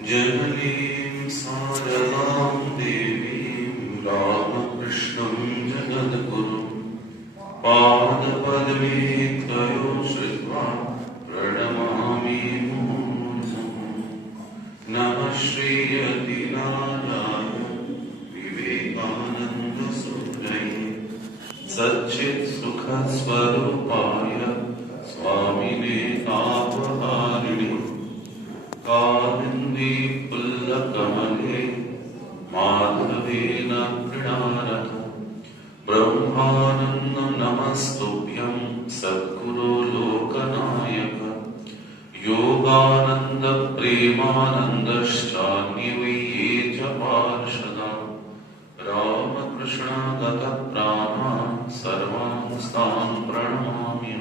जननीं शारदां देवीं रामकृष्णं जगद्गुरुं पादपद्मे तयो श्रुत्वा प्रणमामि मुहुर्मुहुः। नमः श्रीयतिनाथाय विवेकानन्दसूरये सच्चित्सुखस्वरूपाय स्वामिने तापहारिणे कालिन्दी पुल्लकमले माधवेन प्रणारः। ब्रह्मानन्दं नमस्तुभ्यं सद्गुरो लोकनायक। योगानन्द प्रेमानन्दश्चान्ये च पार्षदा। रामकृष्णागतप्राणान् सर्वांस्तान् प्रणमामि।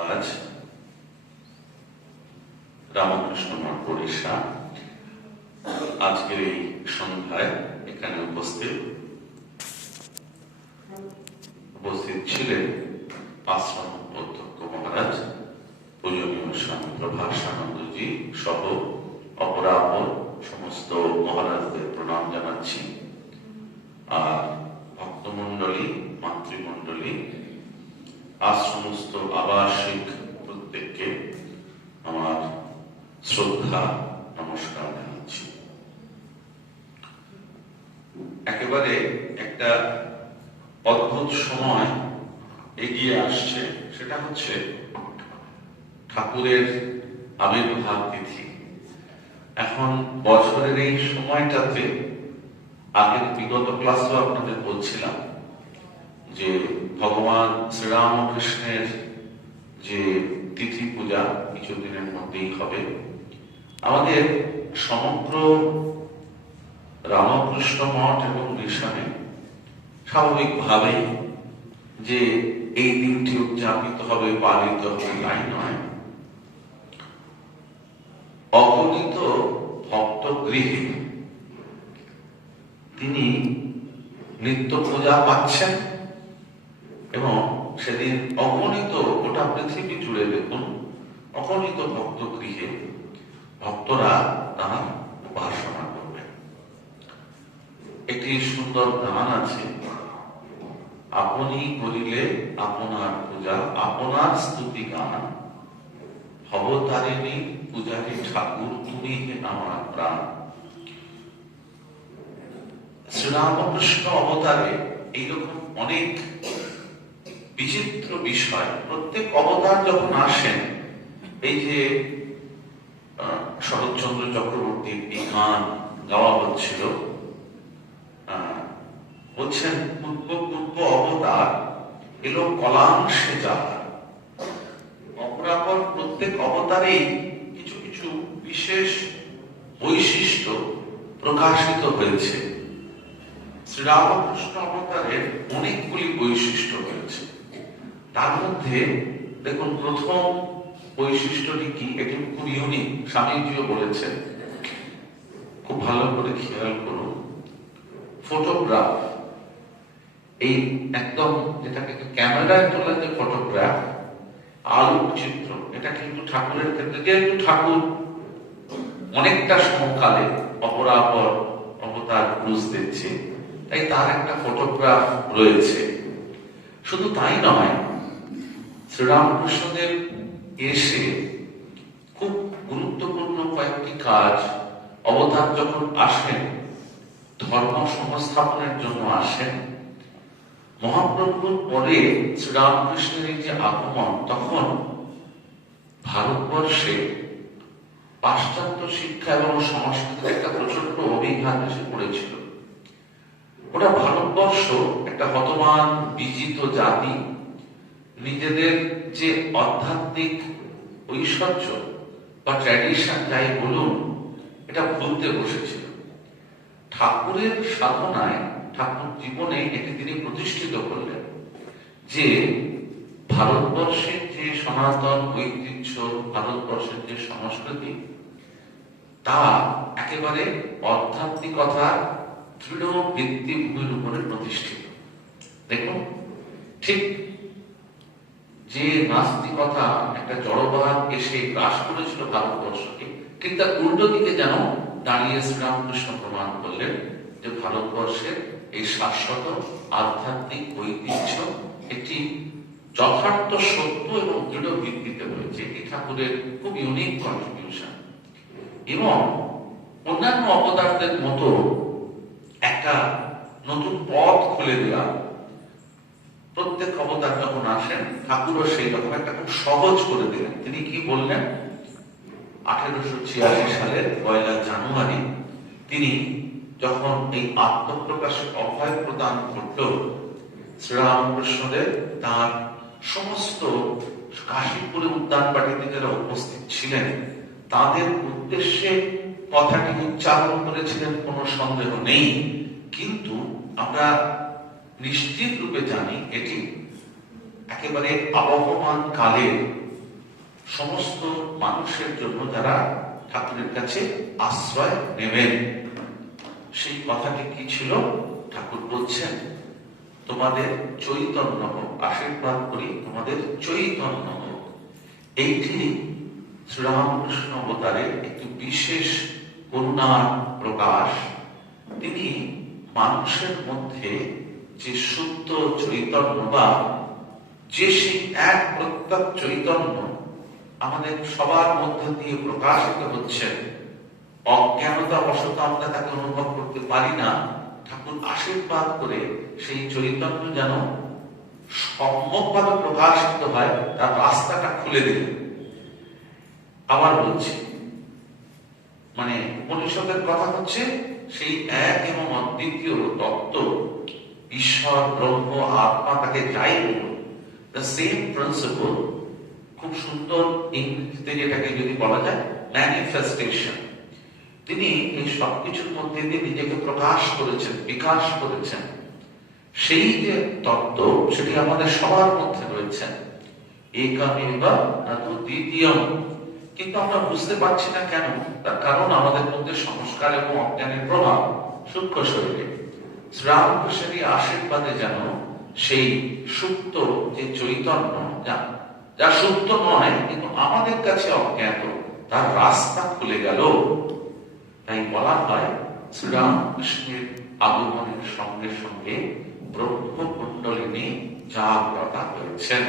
আজ রামকৃষ্ণ মঠ পরিষা আজকের এই সন্ধ্যায় এখানে উপস্থিত ছিলেন আশ্রম অধ্যক্ষ মহারাজ পূজনীয় স্বামী প্রভাসানন্দজি সহ অপরাপর সমস্ত মহারাজদের প্রণাম জানাচ্ছি। আর ভক্তমণ্ডলী, মাতৃমণ্ডলী, সমস্ত আবাসিক প্রত্যেককে আমার শ্রদ্ধা নমস্কার জানাচ্ছি। একেবারে একটা অদ্ভুত সময় এগিয়ে আসছে, সেটা হচ্ছে ঠাকুরের আবির্ভাব তিথি। এখন বছরের এই সময়টাতে আগের বিগত ক্লাসেও আপনাদের বলছিলাম যে ভগবান শ্রীরামকৃষ্ণের যে তিথি পূজা কিছুদিনের মধ্যেই হবে। আমাদের সমগ্র রামকৃষ্ণ মঠ এবং মিশনে স্বাভাবিকভাবেই যে এই দিনটি উদযাপিত হবে, পালিত হবে তাই নয়, অগণিত ভক্ত গৃহে তিনি নিত্য পূজা পাচ্ছেন এবং সেদিন অগণিত গোটা পৃথিবী জুড়ে দেখুন অগণিত ভক্ত গৃহে ভক্তরা তাঁর উপাসনা করবেন। একটি সুন্দর গান আছে, আপনি করিলে আপনার পূজা আপনার স্তুতি গান, ভবতারিণী পূজারী ঠাকুর তুমি আমার প্রাণ। শ্রীরামকৃষ্ণ অবতারে এইরকম অনেক বিচিত্র বিষয়, প্রত্যেক অবতার যখন আসেন, এই যে শরৎচন্দ্র চক্রবর্তীর এই গান গাওয়া হচ্ছিল, বলছেন পূর্ব পূর্ব অবতার এলো কলাংশে যার। অপরাপর প্রত্যেক অবতারেই কিছু কিছু বিশেষ বৈশিষ্ট্য প্রকাশিত হয়েছে। শ্রীরামকৃষ্ণ অবতারের অনেকগুলি বৈশিষ্ট্য হয়েছে। তার মধ্যে দেখুন প্রথম বৈশিষ্ট্যটি কি, এটি খুব ইউনিক, স্বামীজিও বলেছেন, খুব ভালো করে খেয়াল করুন। ফটোগ্রাফ, এই একদম যেটাকে ক্যামেরায় তোলা যে ফটোগ্রাফ, আলোকচিত্র, এটা কিন্তু ঠাকুরের ক্ষেত্রে, যেহেতু ঠাকুর অনেকটা সমকালে অপরাপর অবতার ক্রুজ দিচ্ছে, তাই তার একটা ফটোগ্রাফ রয়েছে। শুধু তাই নয়, শ্রীরামকৃষ্ণদেব এসে খুব গুরুত্বপূর্ণ কয়েকটি কাজ, অবতার যখন আসেন ধর্ম সংস্থাপনের জন্য আসেন, মহাপ্রভুর পরে শ্রীরামকৃষ্ণের যে আগমন, তখন ভারতবর্ষে পাশ্চাত্য শিক্ষা এবং সংস্কৃতির একটা প্রচন্ড অভিঘাত এসে পড়েছিল। ওটা ভারতবর্ষ একটা হতমান বিজিত জাতি, নিজেদের যে আধ্যাত্মিক ঐশ্বর্য বা ট্র্যাডিশন যাই বলুন, এটা ভুলতে বসেছিল। ঠাকুরের সাধনায়, ঠাকুর জীবনে এটি তিনি প্রতিষ্ঠিত করলেন যে ভারতবর্ষের যে সনাতন ঐতিহ্য, ভারতবর্ষের যে সংস্কৃতি, তা একেবারে আধ্যাত্মিকতার দৃঢ় ভিত্তিভূমির উপরে প্রতিষ্ঠিত। দেখুন, ঠিক যে নাস্তিকতা একটা জড়বাদ এসে গ্রাস করেছিল ভারতবর্ষকে, ঠিক তার উল্টো দিকে যেন দাঁড়িয়ে শ্রীরামকৃষ্ণ প্রমাণ করলেন যে ভারতবর্ষের এই শাশ্বত আধ্যাত্মিক ঐতিহ্য একটি যথার্থ সত্য এবং দৃঢ় ভিত্তিতে রয়েছে। এটি ঠাকুরের খুব ইউনিক কন্ট্রিবিউশন। এবং অন্যান্য অবতারদের মতো একটা নতুন পথ খুলে দেওয়া। প্রত্যেক অবতার যখন আসেন, ঠাকুরও সেই রকম একটা খুব সহজ করে দিলেন। তিনি কি বললেন? 1886 সালের 1 জানুয়ারি তিনি যখন এই আত্মপ্রকাশের অভয় প্রদান ঘটল, শ্রীরামকৃষ্ণদেব তার সমস্ত কাশীপুরে উদ্যান বাটিতে যারা উপস্থিত ছিলেন তাদের উদ্দেশ্যে কথাটি উচ্চারণ করেছিলেন, কোনো সন্দেহ নেই। কিন্তু আমরা নিশ্চিত রূপে জানি এটি একেবারে আবহমান কালের সমস্ত মানুষের জন্য যারা ঠাকুরের কাছে আশ্রয় নেবেন। সেই কথাটি কি ছিল? ঠাকুর বলছেন, তোমাদের চৈতন্য হোক, আশীর্বাদ করি তোমাদের চৈতন্য হোক। এইটি শ্রীরামকৃষ্ণ অবতারের একটি বিশেষ করুণার প্রকাশ। তিনি মানুষের মধ্যে যে শুদ্ধ চৈতন্য বা যে সেই এক প্রত্যক্ষ চৈতন্য আমাদের সবার মধ্যে দিয়ে প্রকাশিত হচ্ছে, অজ্ঞানতা বশত আমরা তাকে অনুভব করতে পারি না। ঠাকুর আশীর্বাদ করে সেই চৈতন্য যেন সম্যকভাবে প্রকাশিত হয়, তার রাস্তাটা খুলে দিলেন। আবার বলছি, মানে উপনিষদের কথা হচ্ছে সেই এক এবং অদ্বিতীয় তত্ত্ব, ঈশ্বর, ব্রহ্ম, আত্মা, তাকে যাই বলুন, দ্য সেম প্রিন্সিপল, খুব সুন্দর ইংরেজিতে যেটাকে যদি বলা যায় ম্যানিফেস্টেশন, তিনি এই সবকিছুর মধ্যে দিয়ে নিজেকে প্রকাশ করেছেন, বিকাশ করেছেন। সেই যে তত্ত্ব সেটি আমাদের সবার মধ্যে রয়েছে, একমেব দ্বিতীয়ম। কিন্তু আমরা বুঝতে পারছি না কেন? তার কারণ আমাদের মধ্যে সংস্কার এবং অজ্ঞানের প্রভাব সূক্ষ্ম শরীরে। শ্রীরামকৃষ্ণের আশীর্বাদে যেন সেই সুপ্ত যে চৈতন্য, যা সুপ্ত নয় কিন্তু আমাদের কাছে অজ্ঞাত, তার রাস্তা খুলে গেল। তাই বলা হয় শ্রীরামকৃষ্ণের আগমনের সঙ্গে সঙ্গে ব্রহ্মকুণ্ডলিনী জাগ্রতা হয়েছেন।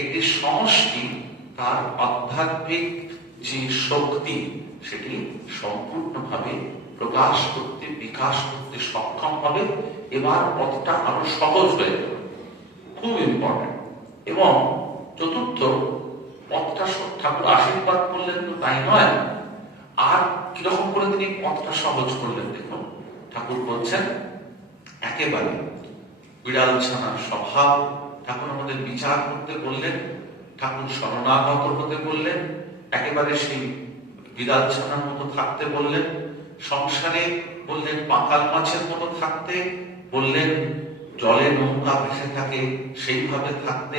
একটি সমষ্টি তার আধ্যাত্মিক যে শক্তি সেটি সম্পূর্ণভাবে প্রকাশ করতে, বিকাশ করতে সক্ষম হবে। এবার পথটা আরো সহজ হয়ে যাবে, খুব ইম্পর্টেন্ট। এবং চতুর্থ, পথটা ঠাকুর আশীর্বাদ করলেন তো তাই নয়, আর কিরকম করে তিনি পথটা সহজ করলেন দেখুন। ঠাকুর বলছেন, একেবারে বিড়াল ছানার স্বভাব ঠাকুর আমাদের বিচার করতে বললেন, ঠাকুর শরণাগত হতে বললেন, একেবারে সেই বিড়াল ছানার মতো থাকতে বললেন, সংসারে বললেন পাকাল মাছের মতো থাকতে বললেন, জলে নৌকা ভেসে থাকে সেইভাবে থাকতে,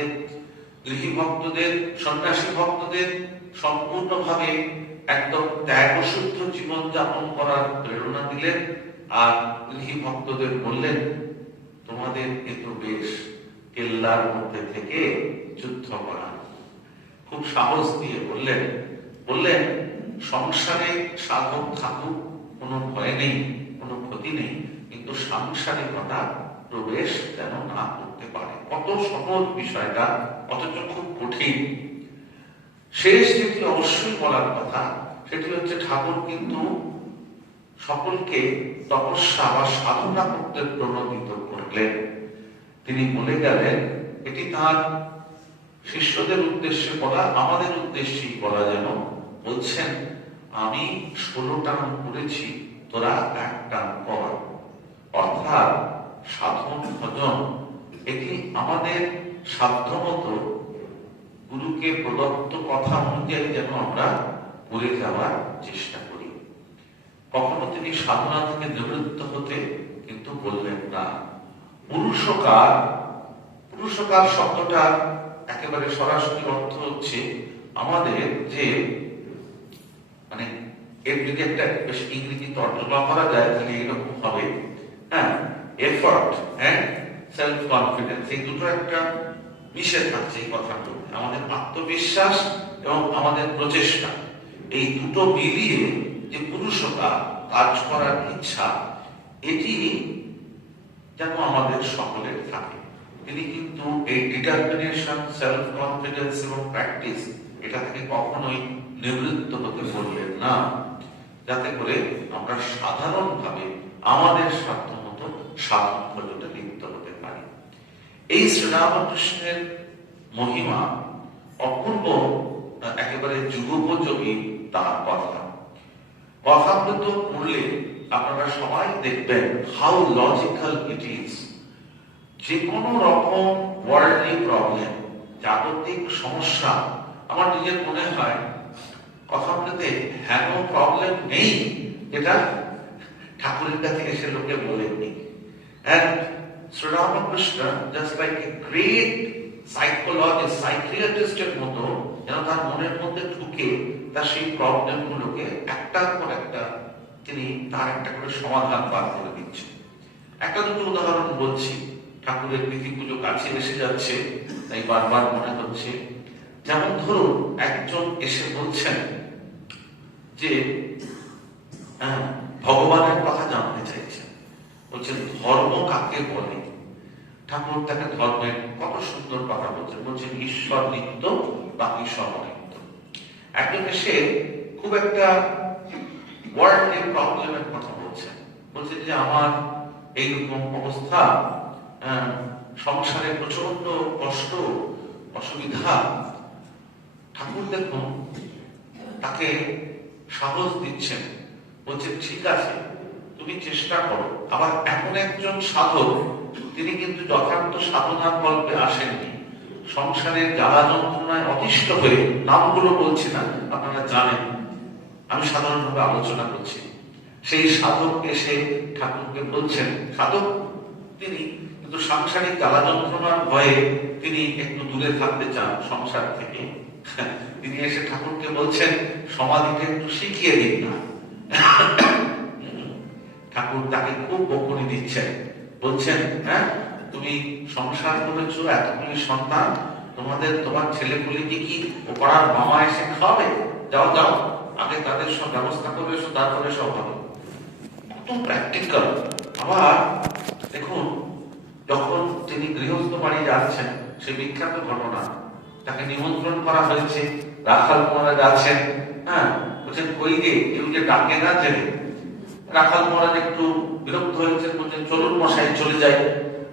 গৃহী ভক্তদের, সন্ন্যাসী ভক্তদের সম্পূর্ণভাবে একদম ত্যাগশুদ্ধ জীবন যাপন করার প্রেরণা দিলেন। আর গৃহী ভক্তদের বললেন, তোমাদের এত বেশ কেল্লার মধ্যে থেকে যুদ্ধ করা। খুব সাহস দিয়ে বললেন সংসারে সাধক থাকুক, কোনো ভয় নেই, কোনো ক্ষতি নেই, কিন্তু সাংসারিকতা প্রবেশ যেন না করতে পারে। কত সহজ বিষয়টা, অথচ খুব কঠিন। শেষ যেটি অবশ্যই বলার কথা সেটি হচ্ছে, ঠাকুর কিন্তু সকলকে তপস্যা বা সাধনা করতে প্রণোদিত করলেন। তিনি বলে গেলেন, এটি তার শিষ্যদের উদ্দেশ্যে বলা, আমাদের উদ্দেশ্যেই বলা যেন। বলছেন, আমি 16 টান করেছি, তোরা 1 টান কর। অর্থাৎ সাধন ভজন এটি আমাদের সাধ্যমতো গুরুকে প্রদত্ত কথা অনুযায়ী যেন আমরা করে যাওয়ার চেষ্টা করি। কখনো তিনি সাধনা থেকে নিবৃত্ত হতে কিন্তু বললেন না। পুরুষকার শব্দটা একেবারে সরাসরি অর্থ হচ্ছে আমাদের যে, মানে এর যদি একটা বেশ ইংরেজি তর্জমা করা যায় তাহলে এরকম হবে, হ্যাঁ, এফর্ট, হ্যাঁ, সেলফ কনফিডেন্স, এই দুটো একটা মিশে থাকছে এই কথাগুলো। আমাদের আত্মবিশ্বাস এবং আমাদের প্রচেষ্টা, এই দুটো মিলিয়ে যে পুরুষতা, কাজ করার ইচ্ছা, এটি যেন আমাদের সকলের থাকে। তিনি কিন্তু এই ডিটারমিনেশন, সেলফ কনফিডেন্স এবং প্র্যাকটিস, এটা থেকে কখনোই নিবৃত্ত হতে বললেন না, যাতে করে আমরা সাধারণভাবে আমাদের সাধ্য মতো সাধনভজনে লিপ্ত হতে পারি। এই শ্রীরামকৃষ্ণের মহিমা অপূর্ব, একেবারে যুগোপযোগী তার কথাগুলো তো পড়লে আপনারা সবাই দেখবেন হাউ লজিক্যাল ইট ইজ। যে কোনো রকম ওয়ার্ল্ডলি প্রবলেম, জাগতিক সমস্যা, আমার নিজের মনে হয় কথাগুলোতে হেন প্রবলেম নেই এটা ঠাকুরের কাছে এসে লোকে বলেননি। And Sri Ramakrishna, just like a great psychologist, psychiatrist এর মতো, যেন তার মনের মধ্যে ঢুকে তার সেই প্রবলেম গুলোকে একটার পর একটা তিনি তার একটা করে সমাধান বার করে দিচ্ছেন। একটা দুটো উদাহরণ বলছি, ঠাকুরের প্রীতি পুজো কাছে এসে যাচ্ছে তাই বারবার মনে হচ্ছে। যেমন ধরুন, একজন এসে বলছেন যে ভগবানের কথা জানতে চাইছেন, বলছেন ধর্ম কাকে বলে। ঠাকুর তাকে ধর্মের কত সুন্দর কথা বলছেন, বলছেন ঈশ্বর নিত্য, বাকি সব অনিত্য। একজন এসে খুব একটা ওয়ার্ল্ডলি প্রবলেমের কথা বলছেন, বলছেন যে আমার এইরকম অবস্থা, সংসারে প্রচন্ড কষ্ট, অসুবিধা। ঠাকুর দেখুন তাকে সাহস দিচ্ছেন, বলছেন ঠিক আছে তুমি চেষ্টা করো। আবার এমন একজন সাধক, তিনি কিন্তু যথার্থ সাধনার গল্পে আসেননি, সংসারের জ্বালা যন্ত্রণায় অতিষ্ঠ হয়ে, নামগুলো বলছি না, আপনারা জানেন, আমি সাধারণভাবে আলোচনা করছি। সেই সাধক এসে ঠাকুরকে বলছেন, সাধক তিনি কিন্তু সাংসারিক জ্বালা যন্ত্রণার ভয়ে তিনি একটু দূরে থাকতে চান সংসার থেকে। তিনি এসে ঠাকুরকে বলছেন সমাধিটা একটু শিখিয়ে দিন না। ঠাকুর তাকে খুব বকুনি দিচ্ছেন, বলছেন হ্যাঁ তুমি সংসার করেছো, এতগুলি সন্তান, তোমার ছেলেপুলিকে কি পাড়ার মামা এসে খাওয়াবে? যাও যাও, আগে তাদের সব ব্যবস্থা করে এসো, তারপরে সব হবে। কত প্র্যাকটিক্যাল। আবার দেখুন, যখন তিনি গৃহস্থ বাড়ি যাচ্ছেন, সে বিখ্যাত ঘটনা, তাকে নিমন্ত্রণ করা হয়েছে, রাখাল মহারাজ আছেন, হ্যাঁ বলছেন কই রে, কেউ যে ডাকে না জেনে। রাখাল মহারাজ একটু বিরক্ত হয়েছেন, বলছেন চলুন মশাই চলে যাই।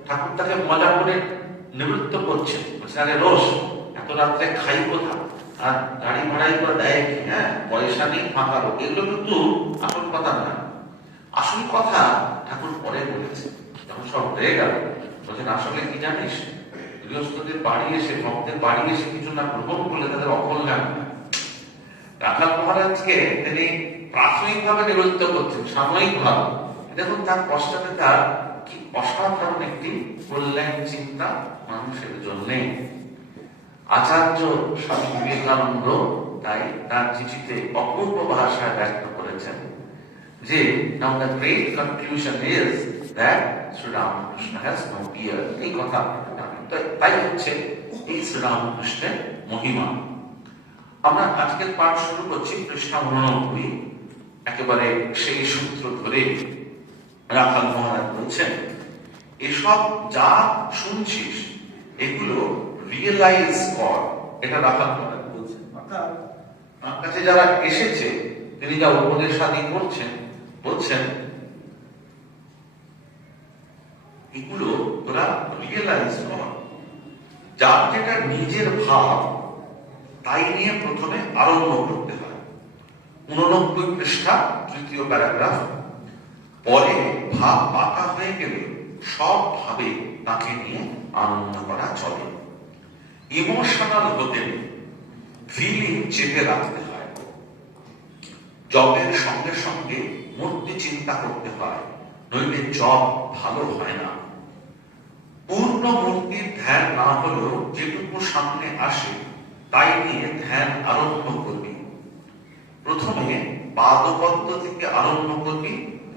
ঠাকুর তাকে মজা করে নিবৃত্ত করছেন, বলছেন আরে রোজ এত রাত্রে খাই কোথা, আর গাড়ি ভাড়াই করে দেয় কি, হ্যাঁ পয়সা নেই, ফাঁকা লোক। এগুলো কিন্তু আসল কথা না। আসল কথা ঠাকুর পরে বলেছে, যখন সব হয়ে গেল, বলছেন আসলে কি জানিস, গৃহস্থদের বাড়ি এসে, ভক্তের বাড়ি এসে কিছু না গ্রহণ করলে তাদের অকল্যাণ। রাখাল মহারাজকে তিনি প্রাথমিকভাবে নিবৃত্ত করছেন, সাময়িক ভাবে। দেখুন তার পশ্চাতে তার কি অসাধারণ একটি কল্যাণ চিন্তা মানুষের জন্য। আচার্য স্বামী বিবেকানন্দ তাই তার চিঠিতে অপূর্ব ভাষায় ব্যক্ত করেছেন যে now the great conclusion is that Sri Ramakrishna has no peer। এই কথা তাই হচ্ছে এই শ্রী রামকৃষ্ণের মহিমা। আমরা আজকের পাঠ শুরু করছি পৃষ্ঠা 89, একেবারে সেই সূত্র ধরে রাখাল মহারাজ বলছেন এসব যা শুনছিস এগুলো রিয়েলাইজ কর। এটা রাখাল মহারাজ বলছেন, অর্থাৎ তার কাছে যারা এসেছে, তিনি যা উপদেশ আদি করছেন, বলছেন এগুলো তোরা রিয়েলাইজ কর। যার যেটা নিজের ভাব তাই নিয়ে প্রথমে আরম্ভ করতে হয়। 89 পৃষ্ঠা 3য় প্যারাগ্রাফ। পরে ভাব পাকা হয়ে গেলে সব ভাবে তাকে নিয়ে আনন্দ করা চলে। ইমোশনাল হতে ফিলিং চেপে রাখতে হয়। জবের সঙ্গে সঙ্গে মূর্তি চিন্তা করতে হয়, নইলে জব ভালো হয় না। পূর্ণ মূর্তির ধ্যান না হলেও যেটুকু সামনে আসে তাই নিয়ে ধ্যান আরম্ভ করবি। প্রথমে পাদপদ্ম থেকে আরম্ভ করবি,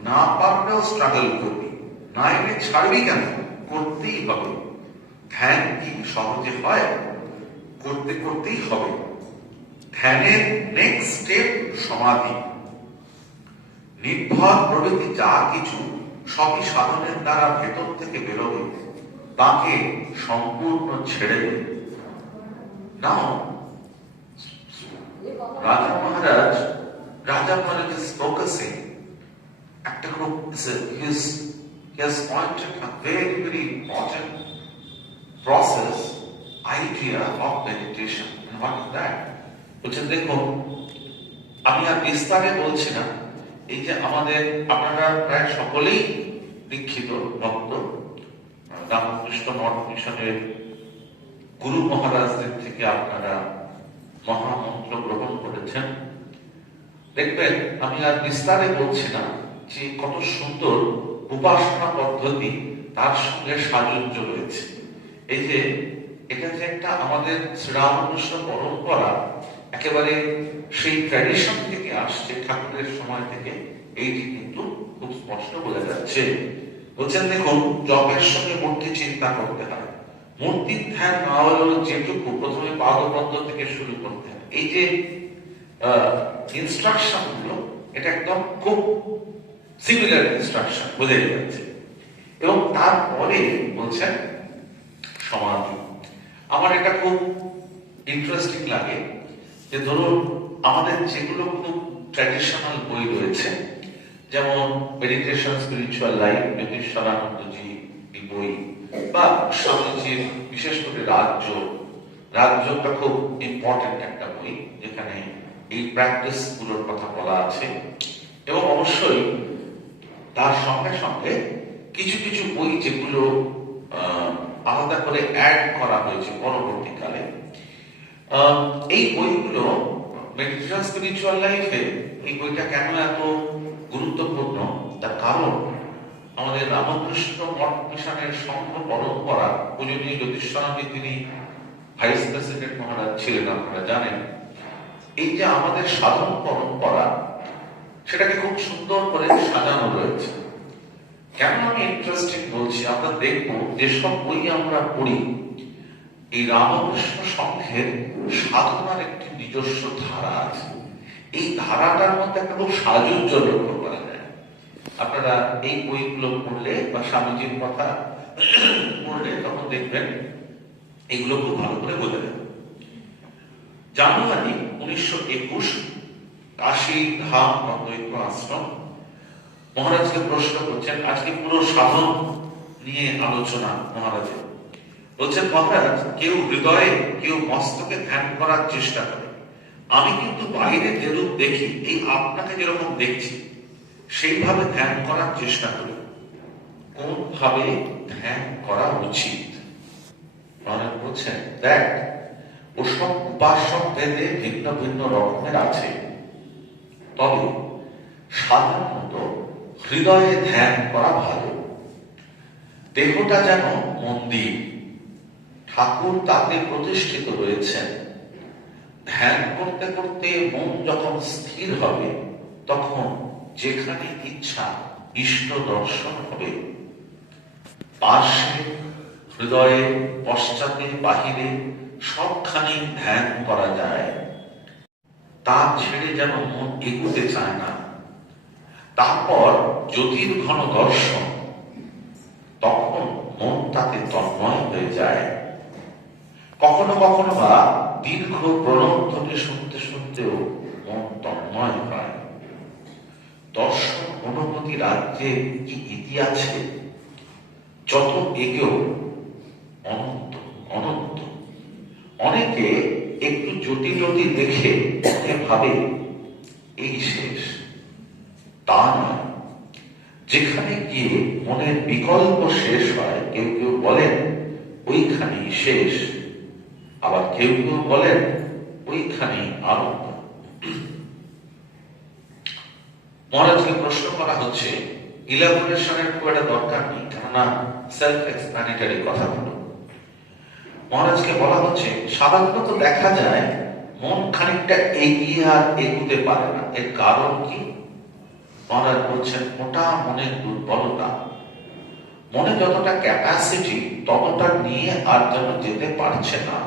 না পারলেও স্ট্রাগল করবি, না এলে ছাড়বি কেন, করতেই হবে। ধ্যান কি সহজে হয়? করতে করতেই হবে। ধ্যানের নেক্সট স্টেপ সমাধি। নির্ভর প্রভৃতি যা কিছু সবই সাধনের দ্বারা ভেতর থেকে বেরোবে, তাকে সম্পূর্ণ ছেড়ে দেবে। নাও Raja Maharaj is focusing একটা খুব he has pointed a very very important process idea of meditation. And what is that? বলছেন দেখো, আমি আর বিস্তারে বলছি না। এই যে আমাদের আপনারা প্রায় সকলেই দীক্ষিত ভক্ত, রামকৃষ্ণ মঠ মিশনের গুরু মহারাজদের থেকে আপনারা মহামন্ত্র গ্রহণ করেছেন। দেখবেন আমি আর বিস্তারে বলছি না যে কত সুন্দর উপাসনা পদ্ধতি তার সঙ্গে সাযুজ্য রয়েছে। এই যে এটা যে একটা আমাদের শ্রীরামকৃষ্ণ পরম্পরা, একেবারে সেই ট্র্যাডিশন থেকে আসছে, ঠাকুরের সময় থেকে, এইটি কিন্তু খুব স্পষ্ট বোঝা যাচ্ছে। বলছেন দেখুন, জপের সঙ্গে মূর্তি চিন্তা করতে হয়। মূর্তির ধ্যান না হলেও যেটুকু প্রথমে পাদপদ্ম থেকে শুরু করতে হয়। এই যে ইনস্ট্রাকশন গুলো, এটা একদম খুব সিমিলার ইনস্ট্রাকশন, বোঝা যাচ্ছে। এবং তারপরে বলছেন সমাধি। আমার এটা খুব ইন্টারেস্টিং লাগে যে ধরুন আমাদের যেগুলো খুব ট্র্যাডিশনাল বই রয়েছে, যেমন মেডিটেশন স্পিরিচুয়াল লাইফ, জ্যোতিষানন্দজি বই, বা স্বামীজির বিশেষ করে রাজ্যটা খুব ইম্পর্টেন্ট একটা বই, যেখানে এই প্র্যাকটিস গুলোর কথা বলা আছে। এবং অবশ্যই তার সঙ্গে সঙ্গে কিছু কিছু বই যেগুলো আলাদা করে অ্যাড করা হয়েছে পরবর্তীকালে। এই বইগুলো মেডিটেশন স্পিরিচুয়াল লাইফে এই বইটা কেন এত গুরুত্বপূর্ণ, তার কারণ আমাদের রামকৃষ্ণ মঠ মিশনের সংঘ পরম্পরা, পূজনীয় জ্যোতিষানন্দজি তিনি ভাইস প্রেসিডেন্ট মহারাজ ছিলেন, আপনারা জানেন। এই যে আমাদের সাধন পরম্পরা, সেটাকে খুব সুন্দর করে সাজানো রয়েছে। কেন আমি ইন্টারেস্টিং বলছি, আমরা দেখবো যেসব বই আমরা পড়ি, এই রামকৃষ্ণ সংঘের সাধনার একটি নিজস্ব ধারা আছে। এই ধারাটার মধ্যে একটা খুব সাযুজ্য লক্ষ্য করা যায়। আপনারা এই বইগুলো পড়লে বা স্বামীজির কথা পড়লে তখন দেখবেন এগুলো খুব ভালো করে বোঝা যাবে। জানুয়ারি 1921, কাশী ধাম অদ্বৈত আশ্রম। মহারাজকে প্রশ্ন করছেন, আজকে পুরো সাধন নিয়ে আলোচনা মহারাজের। বলছেন মহারাজ, কেউ হৃদয়ে, কেউ মস্তকে ধ্যান করার চেষ্টা করে। আমি কিন্তু বাইরে যেরূপ দেখি, এই আপনাকে যেরকম দেখছি, সেইভাবে ধ্যান করার চেষ্টা করি। কোন ভাবে ধ্যান করা উচিত? মহারাজ বলছেন, দেখ, ওসব উপাসক ভেদে ভিন্ন ভিন্ন রকমের আছে, তবে সাধারণত হৃদয়ে ধ্যান করা ভালো। দেহটা যেন মন্দির, ঠাকুর তাতে প্রতিষ্ঠিত রয়েছেন। ধ্যান করতে করতে মন যখন স্থির হবে, তখন যেখানে ইচ্ছা ইষ্ট দর্শন হবে। পার্শ্বে, হৃদয়ে, পশ্চাতে, বাহিরে সবখানি ধ্যান করা যায়। তা ছেড়ে যেন মন এগুতে চায় না। তারপর জ্যোতির ঘন দর্শন, তখন মন তাতে তন্ময় হয়ে যায়। কখনো কখনো বা দীর্ঘ প্রণবধ্বনি শুনতে শুনতেও মন তন্ময় হয়। দর্শন অনুভূতি রাজ্যে কি ইতি আছে, যত এগেও অনন্ত অনন্ত। অনেকে একটু জটিলতি দেখে ভাবে এই শেষ, তা নয়। যেখানে গিয়ে মনের বিকল্প শেষ হয়, কেউ কেউ বলেন ওইখানেই শেষ, আবার কেউ কেউ বলেন ওইখানেই আরম্ভ। মহারাজকে প্রশ্ন করা হচ্ছে, ইলাবোরেশনের খুব একটা দরকার নেই, কেননা সেলফ এক্সপ্লানেটরি কথাগুলো। মহারাজকে বলা হচ্ছে, সাধারণত দেখা যায় মন খানিকটা এগিয়ে আর এগুতে পারে না, এর কারণ কি? মহারাজ বলছেন, মোটা মনের দুর্বলতা। মনে যতটা ক্যাপাসিটি ততটা নিয়ে আর যেন যেতে পারছে না।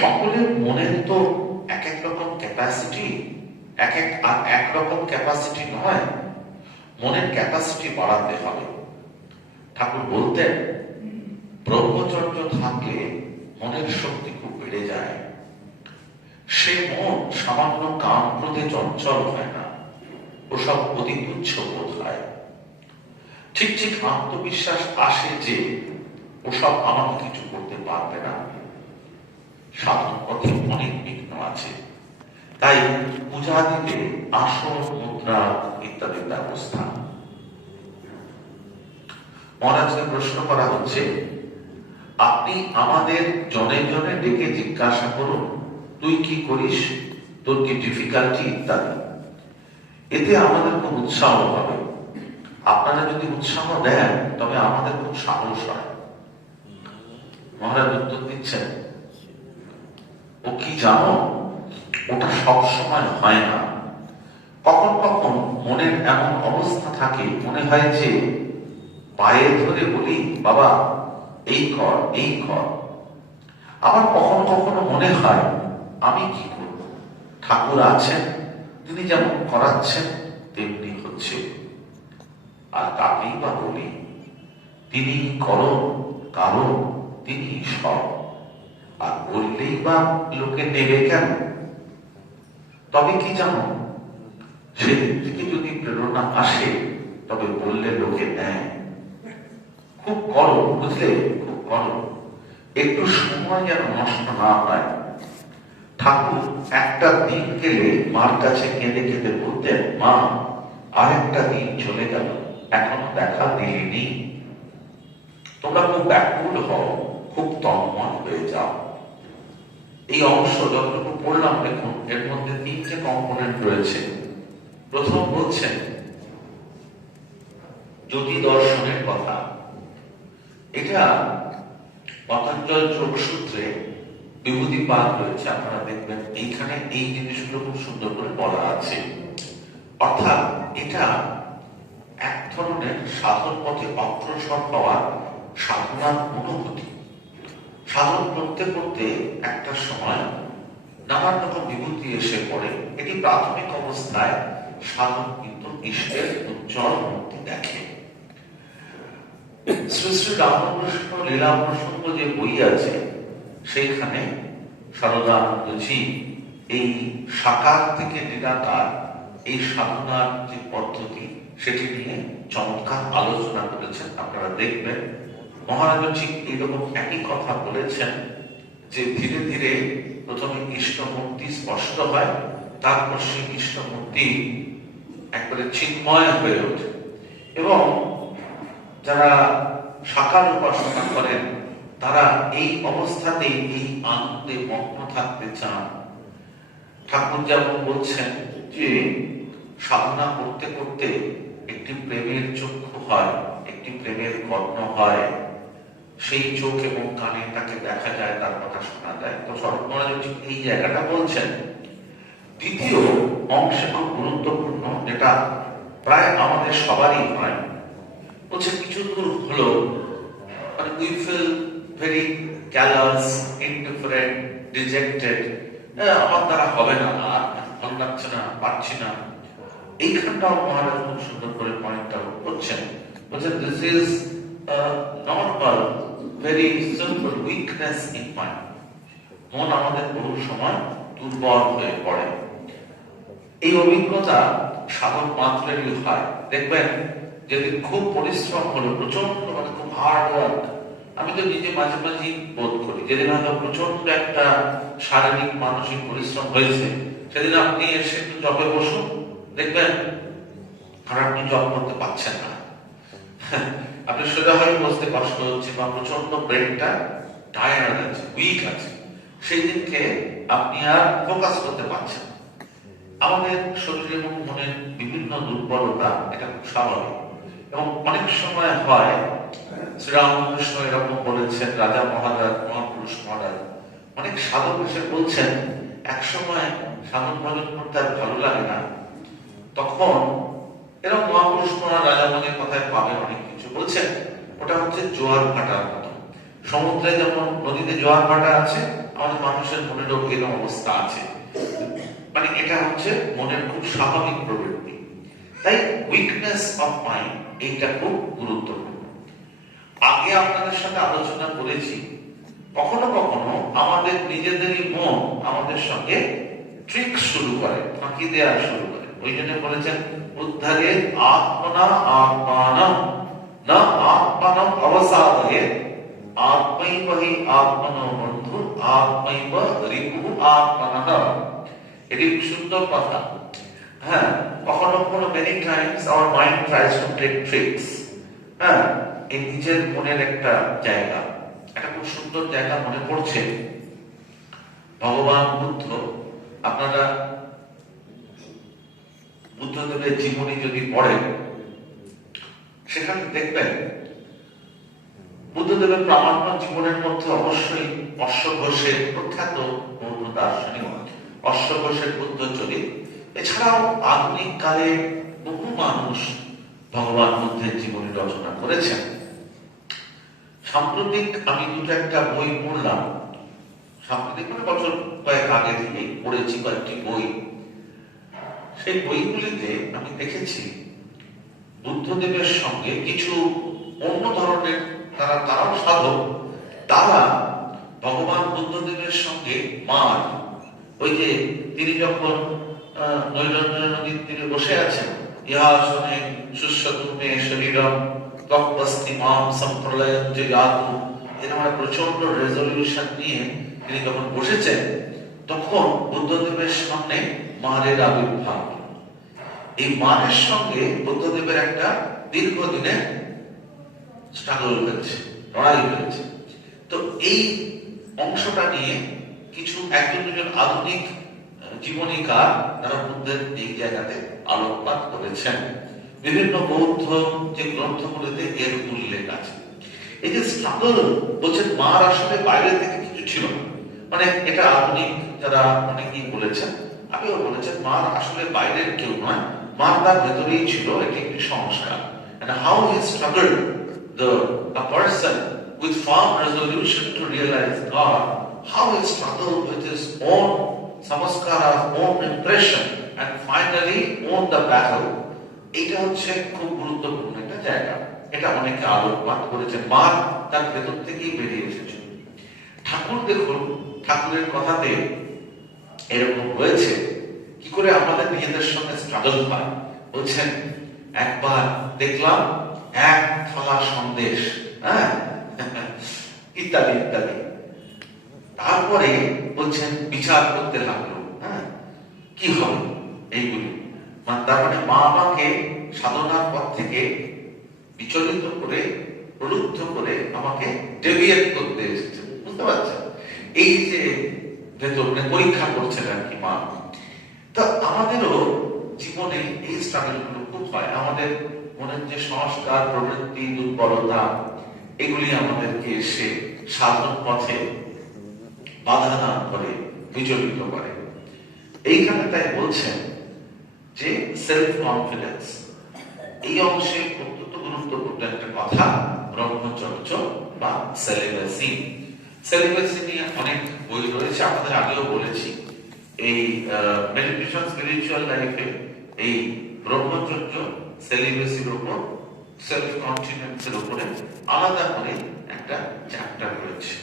সকলের মনের তো এক এক রকম ক্যাপাসিটি, এক রকম ক্যাপাসিটি নয়, মনের ক্যাপাসিটি বাড়াতে হবে। ঠাকুর বলতেন ব্রহ্মচর্য থাকলে মনের শক্তি খুব বেড়ে যায়। সে মন সামান্য কাম ক্রোধে চঞ্চল হয় না, ওসব অতি তুচ্ছ বোধ হয়। ঠিক ঠিক আত্মবিশ্বাস আসে যে ওসব আমাকে কিছু করতে পারবে না। সাধন পথে অনেক বিঘ্ন আছে, তাই পূজা দিতে আসন, মুদ্রা ইত্যাদির ব্যবস্থা। মহারাজকে প্রশ্ন করা হচ্ছে, আপনি আমাদের জনে জনে ডেকে জিজ্ঞাসা করুন তুই কি করিস, তোর কি ডিফিকাল্টি ইত্যাদি। এতে আমাদের খুব উৎসাহ হবে। আপনারা যদি উৎসাহ দেন তবে আমাদের খুব সাহস হয়। মহারাজ উত্তর দিচ্ছেন, ও কি জানো, ওটা সব সময় হয় না। কখন কখন মনের এমন অবস্থা থাকে, মনে হয় যে পায়ে ধরে বলি বাবা এই কর এই কর। আবার কখনো কখনো মনে হয় আমি কি করব, ঠাকুর আছেন, তিনি যেমন করাচ্ছেন তেমনি হচ্ছে। আর তাকেই বা বলি তিনি করো, কারণ তিনি সব। আর বললেই বা লোকে নেবে কেন? তবে কি জানো, সেদিন থেকে যদি প্রেরণা আসে তবে বললে লোকে নেয়। খুব করো, বুঝলে, খুব করো, একটু সময় যেন নষ্ট না হয়। ঠাকুর একটা দিন গেলে মার কাছে কেঁদে কেঁদে বলতেন, মা আরেকটা দিন চলে গেল, এখনো দেখা দিইনি। তোমরা খুব ব্যাকুল হও, খুব তন্ময় হয়ে যাও। এই অংশ যতটুকু পড়লাম, দেখুন এর মধ্যে তিনটে কম্পোনেন্ট রয়েছে। প্রথম বলছেন জ্যোতি দর্শনের কথা। এটা পতঞ্জল যোগসূত্রে বিভূতি পাঠ রয়েছে, আপনারা দেখবেন এইখানে এই জিনিসগুলো খুব সুন্দর করে বলা আছে। অর্থাৎ এটা এক ধরনের সাধন পথে অগ্রসর হওয়ার সাধনার অনুভূতি। সাধন করতে করতে একটা সময় নানান রকম বিভূতি এসে পড়ে। এটি প্রাথমিক অবস্থায় সাধন কিন্তু ইষ্টের উজ্জ্বল মূর্তি দেখে। শ্রী শ্রী রামকৃষ্ণ লীলা প্রসঙ্গ যে বই আছে, সেইখানে শারদানন্দজি এই সাকার থেকে নিরাকার এই সাধনার যে পদ্ধতি সেটি নিয়ে চমৎকার আলোচনা করেছেন, আপনারা দেখবেন। মহারাজ ঠিক এইরকম একই কথা বলেছেন যে ধীরে ধীরে প্রথমে ইষ্টমূর্তি স্পষ্ট হয়, তারপর সেই ইষ্টমূর্তি একবারে চিন্ময় হয়ে ওঠে। এবং যারা সাকার উপাসনা করেন তারা এই অবস্থাতেই এই আনন্দে মগ্ন থাকতে চান। ঠাকুর যেমন বলছেন যে সাধনা করতে করতে একটি প্রেমের চক্ষু হয়, একটি প্রেমের কর্ণ হয়, সেই চোখ এবং কানে তাকে দেখা যায়, তার কথা শোনা যায়। তো শরৎ মহারাজ এই জায়গাটা বলছেন। দ্বিতীয় অংশে খুব গুরুত্বপূর্ণ, যেটা প্রায় আমাদের সবারই হয়, বলছে কিছু দূর হলো মানে we feel very callous, indifferent, dejected, আমার দ্বারা হবে না, আর ভালো লাগছে না, পারছি না। এইখানটাও মহারাজ খুব সুন্দর করে পয়েন্টটা করছেন। বলছেন this is normal, very simple weakness in mind. মন আমাদের বহু সময় দুর্বল হয়ে পড়ে। এই অভিজ্ঞতা সাধন মাত্রেরই হয়। দেখবেন যেদিন খুব পরিশ্রম হলো, প্রচন্ড মানে খুব হার্ড ওয়ার্ক, আমি তো নিজে মাঝে মাঝে বোধ করি, যেদিন হয়তো প্রচন্ড একটা শারীরিক মানসিক পরিশ্রম হয়েছে, সেদিন আপনি এসে একটু জবে বসুন, দেখবেন আর আপনি জব করতে পারছেন না। আপনি সোজা হয়ে বসতে কষ্ট হচ্ছে, বা প্রচন্ড ব্রেনটা টায়ার্ড আছে, উইক আছে, সেই দিনকে আপনি আর ফোকাস করতে পারছেন। আমাদের শরীর এবং মনের বিভিন্ন দুর্বলতা, এটা খুব স্বাভাবিক। এবং অনেক সময় হয়, শ্রীরামকৃষ্ণ এরকম বলেছেন, রাজা মহারাজ, মহাপুরুষ মহারাজ, অনেক সাধক এসে বলছেন এক সময় সাধন ভজন করতে আর ভালো লাগে না, তখন এরকম মহাপুরুষ কোন রাজামণির কথায় পাবেন অনেক কিছু বলছেন। ওটা হচ্ছে জোয়ার ভাটার মতো। সমুদ্রে যেমন নদীতে জোয়ার ভাটা আছে, আমাদের মানুষের মনেরও এরকম অবস্থা আছে। মানে এটা হচ্ছে মনের খুব স্বাভাবিক প্রবৃত্তি। তাই উইকনেস অফ মাইন্ড এইটা খুব গুরুত্বপূর্ণ। আগে আপনাদের সাথে আলোচনা করেছি, কখনো কখনো আমাদের নিজেদেরই মন আমাদের সঙ্গে ট্রিক শুরু করে, ফাঁকি দেওয়া শুরু করে। ওই জন্য বলেছেন উদ্ধারে আত্মনা আত্মানম না আত্মানম অবসাদয়ে আত্মৈব হি আত্মনো বন্ধু আত্মৈব রিপু আত্মনঃ। এটি সুন্দর কথা। হ্যাঁ, কখনো কখনো many times our mind tries to play tricks। হ্যাঁ, এই নিজের মনের একটা জায়গা, একটা খুব সুন্দর জায়গা মনে পড়ছে। ভগবান বুদ্ধ, আপনারা বুদ্ধদেবের জীবনী যদি পড়েন, সেখানে দেখবেন বুদ্ধদেবের প্রামাণ্য জীবনের মধ্যে অবশ্যই অশ্বঘোষের প্রখ্যাত বৌদ্ধ দার্শনিক অশ্বঘোষের বুদ্ধচরিত, এছাড়াও আধুনিক কালে বহু মানুষ ভগবান বুদ্ধের জীবনী রচনা করেছেন। সাম্প্রতিক আমি দুটো একটা বই পড়লাম, সাম্প্রতিক মানে বছর কয়েক আগে থেকে পড়েছি কয়েকটি বই। সেই বইগুলিতে আমি দেখেছি বুদ্ধদেবের সঙ্গে কিছু অন্য ধরনের তারাও সাধক, তারা ভগবান বুদ্ধদেবের সঙ্গে মার, ওই যে তিনি যখন নৈরঞ্জন নদীর তীরে বসে আছেন, ইহাসনে সুস্বতুমে শরীরম তপস্তি মাম সম্প্রলয়ং যে জাতু, এরকম একটা প্রচন্ড রেজলিউশন নিয়ে তিনি যখন বসেছেন, তখন বুদ্ধদেবের সামনে মারের আবির্ভাব। এই মারের সঙ্গে বুদ্ধদেবের একটা দীর্ঘদিনের স্ট্রাগল হয়েছে, লড়াই হয়েছে। তো এই অংশটা নিয়ে কিছু একজন দুজন আধুনিক জীবনীকার তারা বুদ্ধের এই জায়গাতে আলোকপাত করেছেন। বিভিন্ন বৌদ্ধ যে গ্রন্থগুলিতে এর উল্লেখ আছে। এই যে স্ট্রাগল বলছেন, মার আসলে বাইরে থেকে কিছু ছিল না, মানে এটা আধুনিক যারা অনেকেই বলেছেন, আমিও বলেছেন, মার আসলে বাইরের কেউ নয়, মার তার ভেতরেই ছিল, এটি একটি সংস্কার। And how he struggled, a person with firm resolution to realize God, how he struggled with his own samskara, own impression, and finally won the battle. এটা হচ্ছে খুব গুরুত্বপূর্ণ একটা জায়গা। এটা অনেকে আলোকপাত করেছেন। মা তার ভেতর থেকেই বেরিয়ে এসেছে। ঠাকুর দেখুন, ঠাকুরের কথাতে এরকম রয়েছে, কি করে আমাদের নিজেদের সঙ্গে স্ট্রাগল হয়। বলছেন, একবার দেখলাম এক থালা সন্দেশ, হ্যাঁ, ইত্যাদি ইত্যাদি। তারপরে বলছেন বিচার করতে লাগলো, হ্যাঁ, কি হবে এইগুলি। তার মানে মা আমাকে সাধনার পথ থেকে বিচলিত করে, প্রলুব্ধ করে আমাকে ডেভিয়েট করতে এসেছে, বুঝতে পারছেন? এই যে ভেতর পরীক্ষা করছেন আর কি মা। তা আমাদেরও জীবনে এই স্ট্রাগল গুলো খুব হয়। আমাদের মনের যে সংস্কার, প্রবৃত্তি, দুর্বলতা, এগুলি আমাদেরকে এসে সাধন পথে বাধা দান করে, বিচলিত করে। এইখানে তাই বলছেন যে সেলফ কনফিডেন্স, এই অংশে অত্যন্ত গুরুত্বপূর্ণ একটা কথা ব্রহ্মচর্য বা সেলিবেসি। সেলিবেসি নিয়ে অনেক বই রয়েছে, আপনাদের আগেও বলেছি। এই মেডিটেশন স্পিরিচুয়াল লাইফে এই ব্রহ্মচর্য, সেলিবেসির উপর, সেলফ কনফিডেন্সের উপরে আলাদা করে একটা চ্যাপ্টার রয়েছে।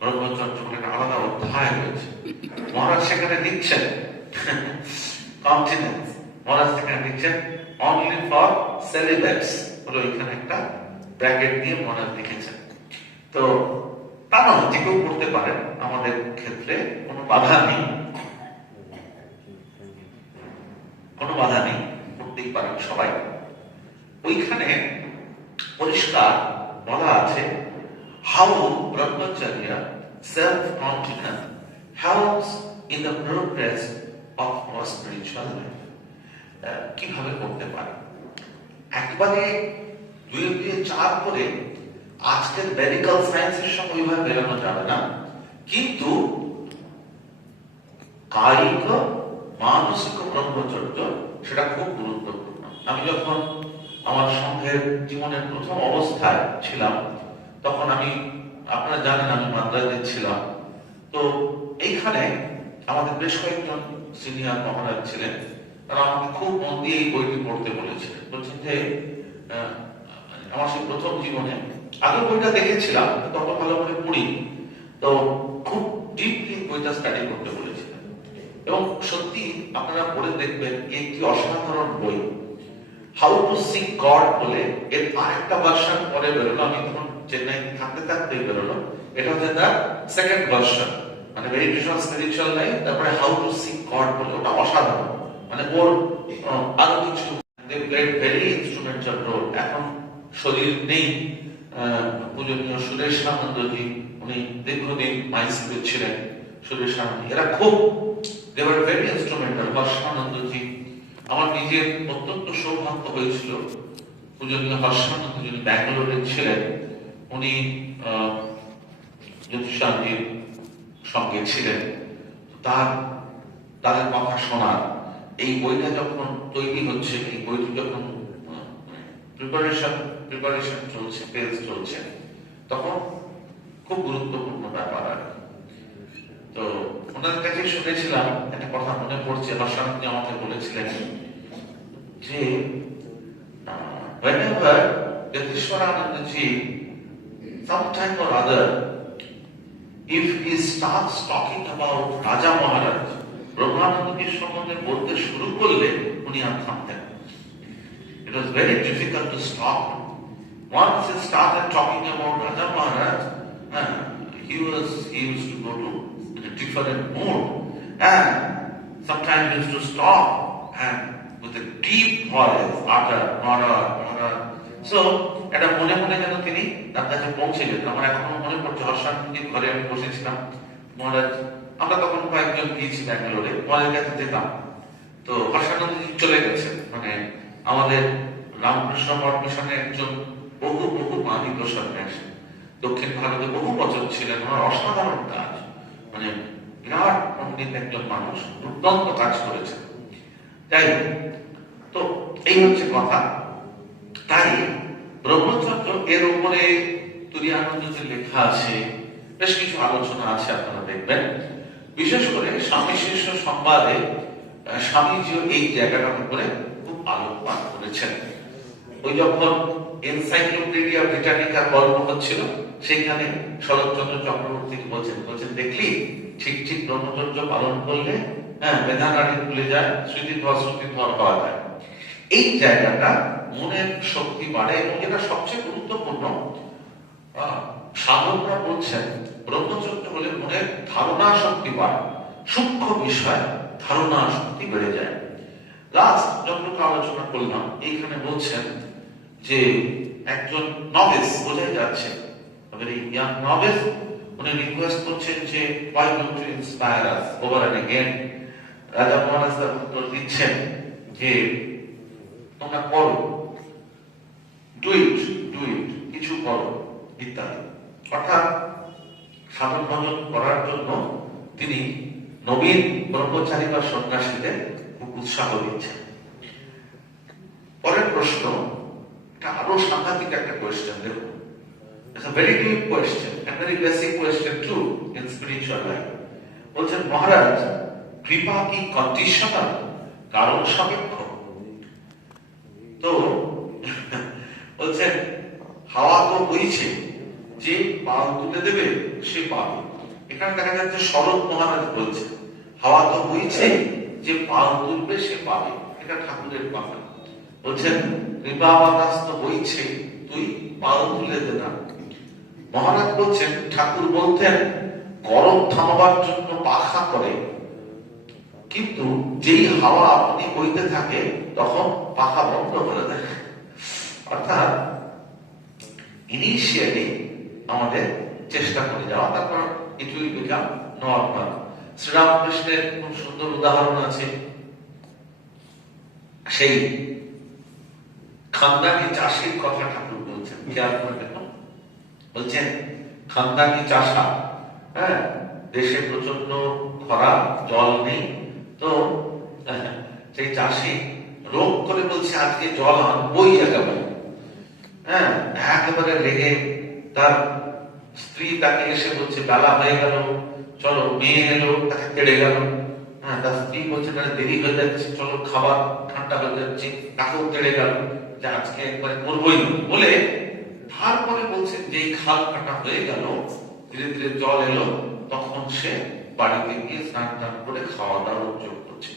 ব্রহ্মচর্য বলে একটা আলাদা অধ্যায় রয়েছে। মহারাজ সেখানে দিচ্ছেন কনফিডেন্স, মহারাজ সেখানে দিচ্ছেন অনলি ফর সেলিবেটস বলে ওইখানে একটা ব্র্যাকেট দিয়ে মহারাজ লিখেছেন। তো তা নয়, যে কেউ করতে পারেন, আমাদের ক্ষেত্রে কোনো বাধা নেই, কোনো বাধা নেই, করতেই পারেন সবাই। ওইখানে পরিষ্কার বলা আছে হাউ ব্রহ্মচর্য self confidence helps in the progress of our spiritual life. কিভাবে করতে পারে, একবারে দুই চার করে আজকের মেডিকেল সায়েন্সের সঙ্গে ওইভাবে বেরোনো যাবে না, কিন্তু কায়িক মানসিক ব্রহ্মচর্য সেটা খুব গুরুত্বপূর্ণ। আমি যখন আমার সংঘের জীবনের প্রথম অবস্থায় ছিলাম, তখন আপনারা জানেন আমি মাদ্রাজে ছিলাম। তো এইখানে আমাদের বেশ কয়েকজন সিনিয়র মহারাজ ছিলেন, তারা আমাকে খুব মন দিয়ে এই বইটি পড়তে বলেছিলেন। বলছেন যে আমার সেই প্রথম জীবনে, আগে বইটা দেখেছিলাম কিন্তু অত ভালো করে পড়ি, তো খুব ডিপলি বইটা স্টাডি করতে বলেছিলেন। এবং সত্যি আপনারা পড়ে দেখবেন একটি অসাধারণ বই। হাউ টু সিক গড বলে এর আরেকটা ভার্সন পরে বেরোলো, আমি তখন চেন্নাই থাকতে থাকতেই বেরোলো। এটা হচ্ছে তার সেকেন্ড ভার্সন, মানে মেডিটেশন স্পিরিচুয়াল লাইফ, তারপরে হাউ টু সিক গড বলে, ওটা অসাধারণ। মানে ওর আরো কিছু ভেরি ইনস্ট্রুমেন্টাল রোল। এখন শরীর নেই পূজনীয় সুরেশানন্দজি, উনি দীর্ঘদিন মাইস্কুলে ছিলেন। সুরেশানন্দ এরা খুব দে ওয়ার ভেরি ইনস্ট্রুমেন্টাল। হর্ষানন্দজি, আমার নিজের অত্যন্ত সৌভাগ্য হয়েছিল, পূজনীয় হর্ষানন্দ যিনি ব্যাঙ্গালোরে ছিলেন, উনি জ্যোতিষানন্দের সঙ্গে ছিলেন। তাদের কথা শোনার, এই বইটা যখন তৈরি হচ্ছে, এই বইটি যখন প্রিপারেশন চলছে, পেজ চলছে, তখন খুব গুরুত্বপূর্ণ ব্যাপার। আর তো ওনার কাছে শুনেছিলাম একটা কথা মনে পড়ছে, হর্ষানন্দজি আমাকে বলেছিলেন যে whenever Yatishwaranandaji sometime or other, if he starts talking about Raja Maharaj, Brahmanandajiর সম্বন্ধে বলতে শুরু করলে উনি আর থামতেন। It was very difficult to stop. Once he started talking about Raja Maharaj, he used to go to a different mood, and sometimes he used to stop and with a deep voice utter Maharaj. So এটা মনে মনে যেন তিনি তার কাছে পৌঁছে যেতেন। আমার এখনো মনে পড়ছে, হর্ষানন্দজির ঘরে আমি বসেছিলাম, মহারাজ, আমরা তখন কয়েকজন গিয়েছি ব্যাঙ্গালোরে, মহারাজের কাছে যেতাম। তো হর্ষানন্দজি চলে গেছেন, মানে আমাদের রামকৃষ্ণ মঠ মিশনে একজন বহু মানিক সন্ন্যাসী, দক্ষিণ ভারতে বহু বছর ছিলেন। ওনার অসাধারণ কাজ, মানে বিরাট পণ্ডিত একজন মানুষ, দুর্দান্ত কাজ করেছেন। যাই হোক, তো এই হচ্ছে কথা। তাই ব্রহ্মচর্য এর উপরে তুরীয়ানন্দজির লেখা আছে, বেশ কিছু আলোচনা আছে, আপনারা দেখবেন। বিশেষ করে স্বামী শিষ্য সংবাদে স্বামীজিও এই জায়গাটার উপরে খুব আলোকপাত করেছেন। ওই যখন এনসাইক্লোপিডিয়া ব্রিটানিকার গল্প হচ্ছিল, সেখানে শরৎচন্দ্র চক্রবর্তী বলছেন দেখলি, ঠিক ব্রহ্মচর্য পালন করলে মেধানারী ভুলে যায়, শ্রুতিধর হওয়া যায়। এই জায়গাটা মনের শক্তি বাড়ে, এবং যেটা সবচেয়ে গুরুত্বপূর্ণ, সাধকরা বলছেন ব্রহ্মচর্য হলে মনের ধারণা শক্তি বাড়ে, সূক্ষ্ম বিষয় ধারণা শক্তি বেড়ে যায়। লাস্ট যতটুকু আলোচনা করলাম, এইখানে বলছেন যে একজন নভেস, বোঝাই যাচ্ছে ইয়াং নভেস, উনি রিকোয়েস্ট করছেন যে why don't you inspire us over and again? রাজা মহারাজ তার উত্তর দিচ্ছেন যে তোমরা করো, ডু ইট, কিছু করো ইত্যাদি। অর্থাৎ সাধন ভজন করার জন্য তিনি নবীন ব্রহ্মচারী বা সন্ন্যাসীদের খুব উৎসাহ দিচ্ছেন। পরের প্রশ্ন, এটা আরো সাংঘাতিক একটা কোয়েশ্চেন। দেখুন, it's a very deep question and very basic question too in spiritual life. বলছেন মহারাজ, কৃপা কি কন্ডিশনাল, কারণ সাপেক্ষ? তো বলছেন হাওয়া তো বইছে, যে পাল তুলে দেবে সে পাবে। এখানে দেখা যাচ্ছে শরৎ মহারাজ বলছেন হাওয়া তো বইছে, যে পাল তুলবে সে পাবে। এটা ঠাকুরের কথা। বলছেন কৃপা বাতাস তো বইছে, তুই পাল তুলে দে না। মহারাজ বলছেন, ঠাকুর বলতেন গরম থামাবার জন্য পাখা করে, কিন্তু যেই হাওয়া আপনি বইতে থাকে তখন পাখা বন্ধ করে দেয়। অর্থাৎ ইনিশিয়ালি আমাদের চেষ্টা করে যাওয়া, তারপর ইট উইল বিকাম নরমাল। শ্রীরামকৃষ্ণের খুব সুন্দর উদাহরণ আছে, সেই খানদানি চাষির কথা ঠাকুর বলছেন, খেয়াল করে দেখুন। বলছেন খানদানি চাষা, দেশে প্রচন্ড খরা, জল নেই, তো সেই চাষি রোগ করে বলছে আজকে জল আনবই একেবারে। হ্যাঁ, একেবারে রেগে তার স্ত্রী তাকে এসে বলছে বেলা হয়ে গেল, চলো। মেয়ে এলো, তাকে তেড়ে গেল। হ্যাঁ, তার স্ত্রী বলছে দেরি হয়ে যাচ্ছে, চলো খাবার ঠান্ডা হয়ে যাচ্ছে, তাকেও তেড়ে গেল যে আজকে একবারে করবোই বলে। তারপরে বলছেন যে খাল কাটা হয়ে গেল, ধীরে ধীরে জল এলো, তখন সে বাড়িতে গিয়ে স্নান টান করে খাওয়া দাওয়ার উদ্যোগ করছে।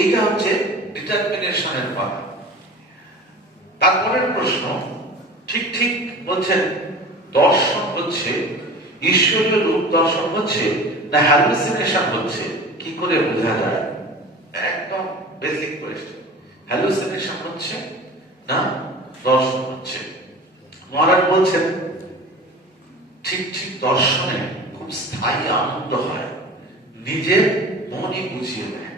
এইটা হচ্ছে ডিটারমিনেশনের কথা। তারপরের প্রশ্ন, ঠিক ঠিক বলছেন দর্শন হচ্ছে ঈশ্বরীয় রূপ, দর্শন হচ্ছে না হ্যালুসিনেশন হচ্ছে, কি করে বোঝা যায়? একদম বেসিক কোয়েশ্চেন। হ্যালুসিনেশন হচ্ছে না দর্শন হচ্ছে? মহারাজ বলছেন ঠিক ঠিক দর্শনে খুব স্থায়ী আনন্দ হয়, নিজের মনই বুঝিয়ে দেয়।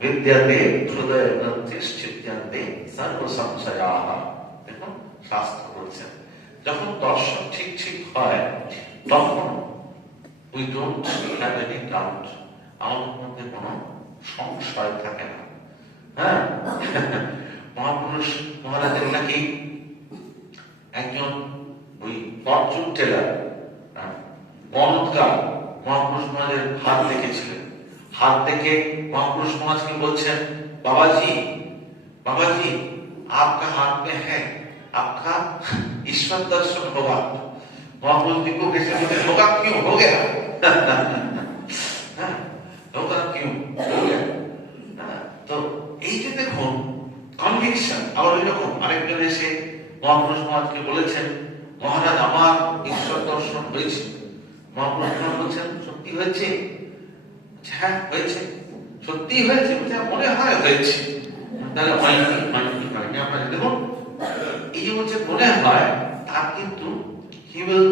বিদ্যাতে হৃদয় গ্রন্থে চিত্তান্তে সর্ব সংশয়াঃ। দেখুন শাস্ত্র বলছেন যখন দর্শন ঠিক ঠিক হয় তখন we don't have any doubt, আমাদের মধ্যে কোনো সংশয় থাকে না। হ্যাঁ, মহাপুরুষ মহারাজের নাকি একজন ওই ফরচুন টেলার গণৎকার মহাপুরুষ মহারাজের হাত দেখেছিলেন। हाथ देखे महापुरुष महाराज की बोलছেন बाबा जी आपका हाथ में है, आपका ईश्वर दर्शन होगा। महापुरुष जी को कैसे बोलते होगा, क्यों हो गया होगा क्यों हो गया। तो এই যে দেখুন কনভিকশন। আবার এরকম আরেকজন এসে মহাপুরুষ মহারাজকে বলেছেন মহারাজ আমার ঈশ্বর দর্শন হয়েছে। মহাপুরুষ মহারাজ বলছেন সত্যি হয়েছে? হ্যাঁ হয়েছে। সত্যি হয়েছে? মনে হয় হয়েছে। তাহলে হয়নি আপনার দেখুন এই যে বলছে মনে হয়, তার কিন্তু he will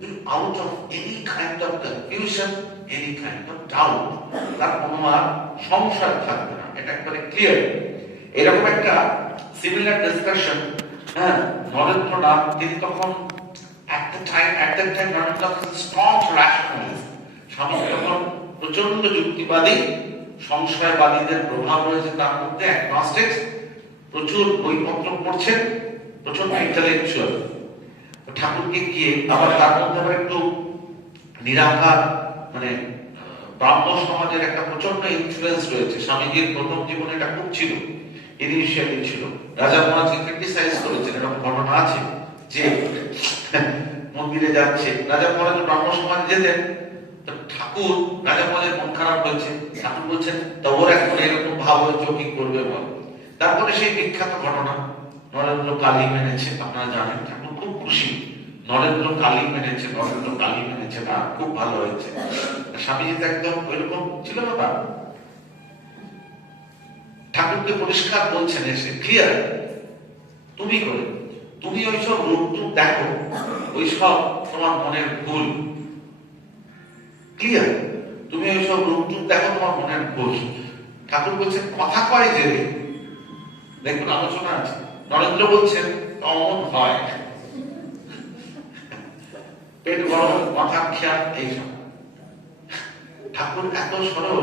be out of any kind of confusion, any kind of doubt, তার কোনো আর সংশয় থাকবে না, এটা একবারে ক্লিয়ার। এরকম একটা সিমিলার ডিসকাশন নরেন্দ্রনাথ, তিনি তখন at that time Narendranath strong rationalist, স্বামী তখন প্রচন্ড যুক্তিবাদী, সংশয়বাদীদের প্রভাব রয়েছে তার মধ্যে, অ্যাগনস্টিক্স, প্রচুর বইপত্র পড়ছেন, প্রচন্ড ইন্টেলেকচুয়াল। ঠাকুরকে গিয়ে আবার তার মধ্যে আবার একটু নিরাকার মানে ব্রাহ্ম সমাজের একটা প্রচন্ড ইনফ্লুয়েন্স রয়েছে। স্বামীজির প্রথম জীবনে এটা খুব ছিল, ইনিশিয়ালি ছিল। রাজা মহারাজকে ক্রিটিসাইজ করেছেন, এরকম ঘটনা আছে যে মন্দিরে যাচ্ছে, রাজা মহারাজ ব্রাহ্ম সমাজে যেতেন, ঠাকুর রাজা মহারাজের মন খারাপ হয়েছে, ঠাকুর বলছেন তা ওর এখন এরকম ভাব হয়েছে কি করবে বল। তারপরে সেই বিখ্যাত ঘটনা নরেন্দ্র কালী মেনেছে, আপনারা জানেন ঠাকুর খুব খুশি, নরেন্দ্র কালী মেনেছে, নরেন্দ্র কালী মেনেছে, না খুব ভালো হয়েছে। স্বামীজি তো একদম ওইরকম ছিল না, ঠাকুরকে পরিষ্কার বলছেন এসে ক্লিয়ার, তুমি ওইসব রূপ দেখো, ওইসব তোমার মনের ভুল, ক্লিয়ার, তুমি ওইসব রূপ দেখো তোমার মনের ভুল। ঠাকুর বলছেন কথা কয় যে, দেখুন আলোচনা আছে, নরেন্দ্র বলছেন অমন হয়, পেট গরম, মাথা খেয়াল, এইসব। ঠাকুর এত সরল,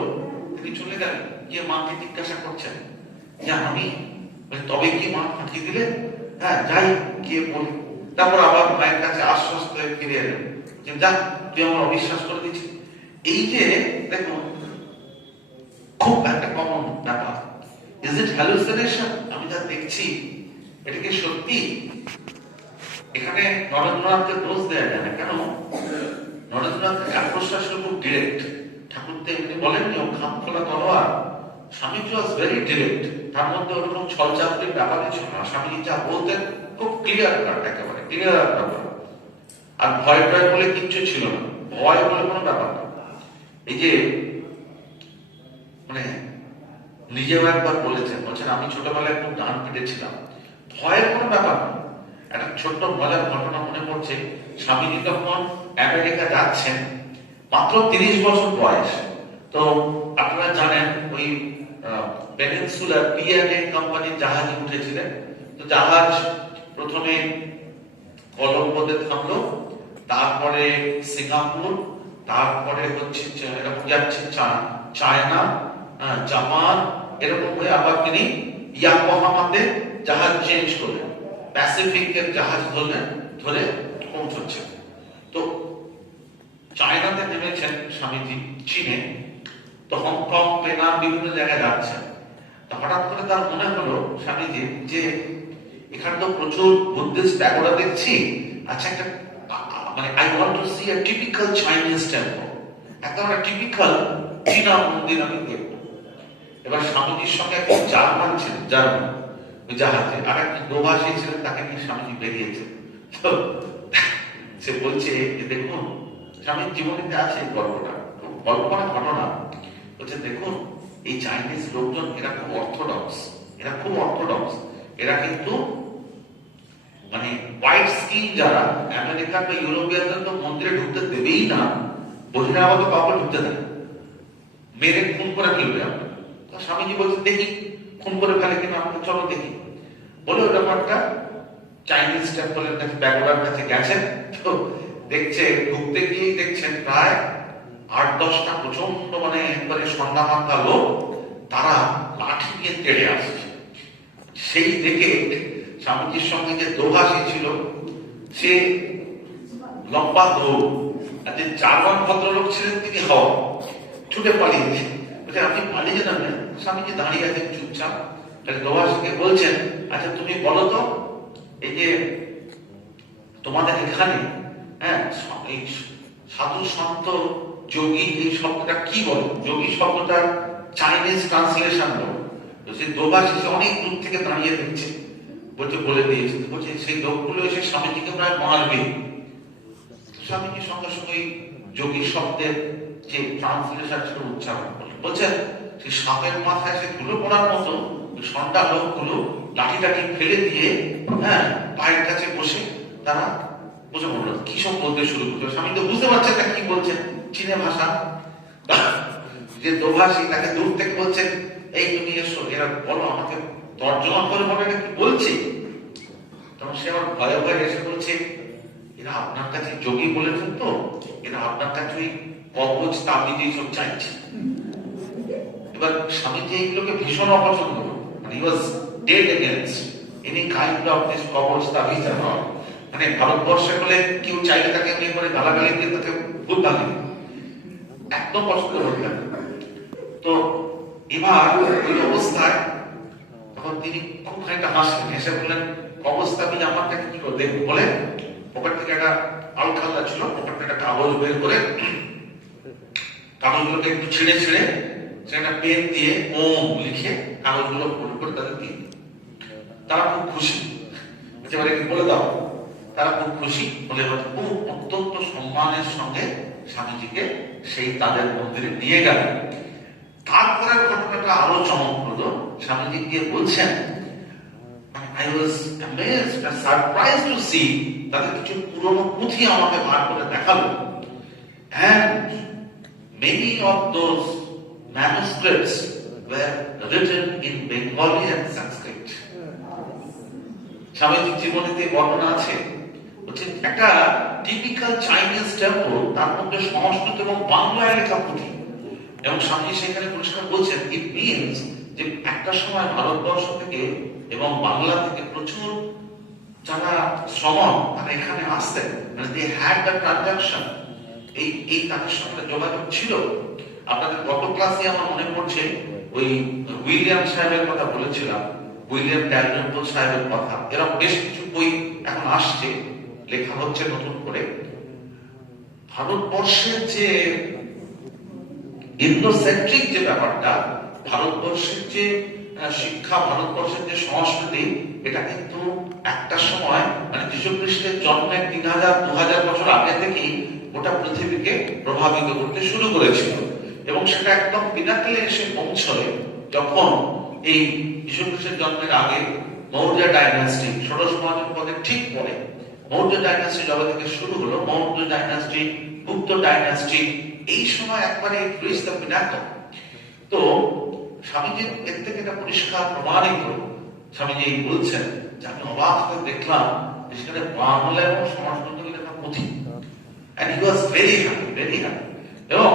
তিনি চলে গেলেন, গিয়ে মাকে জিজ্ঞাসা করছেন যে আমি তবে কি মা ফাঁকি দিলে? হ্যাঁ যাই গিয়ে বলি। তারপর আবার মায়ের কাছে আশ্বস্ত হয়ে ফিরে এলেন যে যা তুই আমার অবিশ্বাস করে দিচ্ছি। এই যে দেখুন খুব একটা কমন ব্যাপার। Is it hallucination? আমি যা দেখছি এটা কি সত্যি? এখানে নরেন্দ্রনাথকে দোষ দেয়া যায় না। কেন? নরেন্দ্রনাথের শ্বাস খুব ডিরেক্ট। ঠাকুর তো এমনি বলেননি ও খাম খোলা তলোয়ার। স্বামীজি ওয়াজ ভেরি ডিরেক্ট, তার মধ্যে ওরকম ছলচাতুরির ব্যাপারই ছিল না। স্বামীজি যা বলতেন খুব ক্লিয়ার কাট, একেবারে ক্লিয়ার ব্যাপার। আর ভয় টয় বলে কিচ্ছু ছিল না, ভয় বলে কোনো ব্যাপার না। এই যে মানে নিজেও একবার বলছেন আমি ছোটবেলায় খুব ডান পিটেছিলাম, ভয়ের কোনো ব্যাপার না। একটা ছোট্ট মজার ঘটনা মনে পড়ছে, স্বামীজি তখন আমেরিকা যাচ্ছেন, মাত্র 30 বছর বয়স। তো আপনারা জানেন ওই পেনিনসুলার পিএনএ কোম্পানির জাহাজে উঠেছিলেন। তো জাহাজ প্রথমে কলম্বোতে থামলো, তারপরে সিঙ্গাপুর, তারপরে হচ্ছে এরকম যাচ্ছে চায়না, জাপান, এরকম হয়ে আবার তিনি ইয়াকোহামাতে জাহাজ চেঞ্জ করলেন, প্যাসিফিকের জাহাজ ধরে পৌঁছচ্ছেন। তো চায়নাতে নেমেছেন স্বামীজি, চীনে, তো হংকং, পেনাং বিভিন্ন জায়গায় যাচ্ছেন। তো হঠাৎ করে তার মনে হলো স্বামীজি যে এখানে তো প্রচুর বুদ্ধিস্ট প্যাগোডা দেখছি, আচ্ছা একটা মানে I want to C a typical Chinese temple, একটা টিপিক্যাল চীনা মন্দির আমি দেখব। এবার স্বামীজির সঙ্গে একজন জার্মান ছিলেন, জার্মান ওই জাহাজে, আর একজন প্রবাসী ছিলেন, তাকে নিয়ে স্বামীজি বেরিয়েছে। তো সে বলছে যে দেখুন, স্বামীর জীবনীতে আছে এই গল্পটা, গল্প মানে ঘটনা। বলছে দেখুন এই চাইনিজ লোকজন এরা খুব অর্থোডক্স, এরা কিন্তু মানে হোয়াইট স্কিন যারা আমেরিকান বা ইউরোপিয়ানদের তো মন্দিরে ঢুকতে দেবেই না, বহিরাগত কাউকে ঢুকতে দেয়, মেরে খুন করে ফেলবে আপনার। তো স্বামীজি বলছে দেখি খুন করে ফেলে কিনা, আমাকে চলো দেখি। বলে ওরকম একটা চাইনিজ টেম্পলের কাছে, প্যাগোডার কাছে গেছেন। তো দেখছে, ঢুকতে গিয়ে দেখছেন প্রায় 8-10টা প্রচন্ড মানে একবারে সন্ধ্যামান্তা লোক, তারা লাঠি নিয়ে তেড়ে আসছে। সেই দেখে স্বামীজির সঙ্গে যে দোভাষী ছিল, সে লম্বা দৌড়, আর যে জার্মান ভদ্রলোক ছিলেন তিনি হওয়া ছুটে পালিয়েছে। আপনি পালিয়ে যাবেন? স্বামীজি দাঁড়িয়ে আছেন চুপচাপ। দোভাষীকে বলছেন, আচ্ছা তুমি বলো তো, এই যে তোমাদের এখানে এই সাধু সন্ত যোগী এই শব্দটা কি বলে? যোগী শব্দটা চাইনিজ ট্রান্সলেশন বলো। তো সেই দোভাষী অনেক দূর থেকে দাঁড়িয়ে দেখছে, বলছে বলে দিয়েছে। বলছে সেই লোকগুলো এসে স্বামীজিকে প্রায় মারবে। স্বামীজির সঙ্গে সঙ্গে যোগী শব্দের যে ট্রান্সলেশন সেটা উচ্চারণ করলেন। বলছেন সেই সাপের মাথায় সে ধুলো পড়ার মতো সন্ধ্যা লোকগুলো লাঠি টাঠি ফেলে দিয়ে পায়ের কাছে বসে তারা বুঝে পড়ল কি সব বলতে শুরু করলো। স্বামী তো বুঝতে পারছেন না কি বলছেন, চীনে ভাষা। যে দোভাষী তাকে দূর থেকে বলছেন, এই তুমি এসো, এরা বলো, আমাকে তর্জমা করে বলে এটা কি বলছে। তখন সে আমার ভয়ে ভয়ে এসে বলছে, এরা আপনার কাছে যোগী বলেছেন, তো এরা আপনার কাছে ওই কবচ তাবিজ এইসব চাইছে। এবার স্বামীজি এইগুলোকে ভীষণ অপছন্দ করতেন, মানে he was dead against any kind of this কবচ তাবিজ এন্ড অল। মানে ভারতবর্ষে বলে কেউ চাইলে তাকে এমনি করে গালাগালি দিয়ে তাকে ভুল ভাঙে, একদম পছন্দ করতেন। তো এবার ওই অবস্থায় তখন তিনি খুব খানিকটা হাসলেন, হেসে বললেন, কবচ তাবিজ আমার কাছে কি করে দেখবো বলে পকেট থেকে একটা আলখাল্লা ছিল, পকেট থেকে একটা কাগজ বের করে কাগজগুলোকে একটু ছিঁড়ে সেটা পেন দিয়ে ওম লিখে কাগজগুলো ফুল করে তাদের দিন। তারা খুব খুশি, এবারে বলে দাও। তারা খুব খুশি বলে খুব অত্যন্ত সম্মানের সঙ্গে স্বামীজিকে সেই তাদের মন্দিরে নিয়ে গেলেন। তারপরের ঘটনাটা আরো চমকপ্রদ। স্বামীজি গিয়ে বলছেন, I was amazed and surprised to see তাদের কিছু পুরনো পুঁথি আমাকে বার করে দেখালো, and many of those manuscripts were written in Bengali and Sanskrit. স্বামীজির জীবনীতে বর্ণনা আছে, হচ্ছে একটা টিপিক্যাল চাইনিজ টেম্পল, তার মধ্যে সংস্কৃত এবং বাংলায় লেখা পুঁথি। এবং স্বামীজি সেখানে পরিষ্কার বলছেন, ইট মিনস যে একটা সময় ভারতবর্ষ থেকে এবং বাংলা থেকে প্রচুর যারা শ্রমণ তারা এখানে আসতেন, মানে দে হ্যাড দ্য ট্রানজাকশন, এই তাদের সঙ্গে যোগাযোগ ছিল। আপনাদের গত ক্লাসে আমার মনে পড়ছে ওই উইলিয়াম সাহেবের কথা বলেছিলাম, উইলিয়াম ড্যালরম্বল সাহেবের কথা। এরকম বেশ কিছু বই এখন আসছে, লেখা হচ্ছে নতুন করে। ভারতবর্ষের যে ইন্ডোসেন্ট্রিক যে ব্যাপারটা, ভারতবর্ষের যে শিক্ষা, ভারতবর্ষের যে সংস্কৃতি, এটা কিন্তু একটা সময় মানে যীশু খ্রিস্টের জন্মের 3000-2000 বছর আগে থেকেই গোটা পৃথিবীকে প্রভাবিত করতে শুরু করেছিল। এবং সেটা একদম পিনাকেলে এসে পৌঁছয় যখন এই যীশু খ্রিস্টের জন্মের আগে মৌর্য ডাইনাস্টি, ষোড়শ মহাজনপদের ঠিক পরে মৌর্য ডাইনাস্টি যবে থেকে শুরু হলো, মৌর্য ডাইনাস্টি, গুপ্ত ডাইনাস্টি, এই সময় একবারে রিচ দ্য পিনাকল। তো স্বামীজির এর থেকে এটা পরিষ্কার প্রমাণিত। স্বামীজি বলছেন যে আমি অবাক হয়ে দেখলাম সেখানে বাংলা এবং সংস্কৃত লেখা পুঁথি, and he was very happy. এবং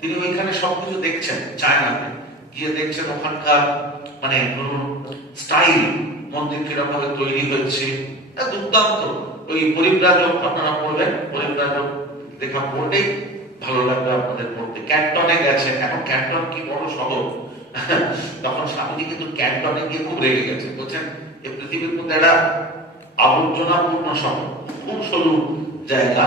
তিনি ওইখানে সবকিছু দেখছেন, চায়নাতে গিয়ে দেখছেন ওখানকার মানে স্টাইল, মন্দির কিরকম ভাবে তৈরি হয়েছে, দুর্দান্ত। ওই পরিব্রাজক আপনারা পড়বেন, পরিব্রাজক দেখা পড়লেই ভালো লাগবে আপনাদের পড়তে। ক্যান্টনে গেছেন, এখন ক্যান্টন কি বড় শহর, তখন স্বামীজি কিন্তু ক্যান্টনে গিয়ে খুব রেগে গেছে, বলছেন এই পৃথিবীর মধ্যে একটা আবর্জনাপূর্ণ শহর, খুব সরু জায়গা।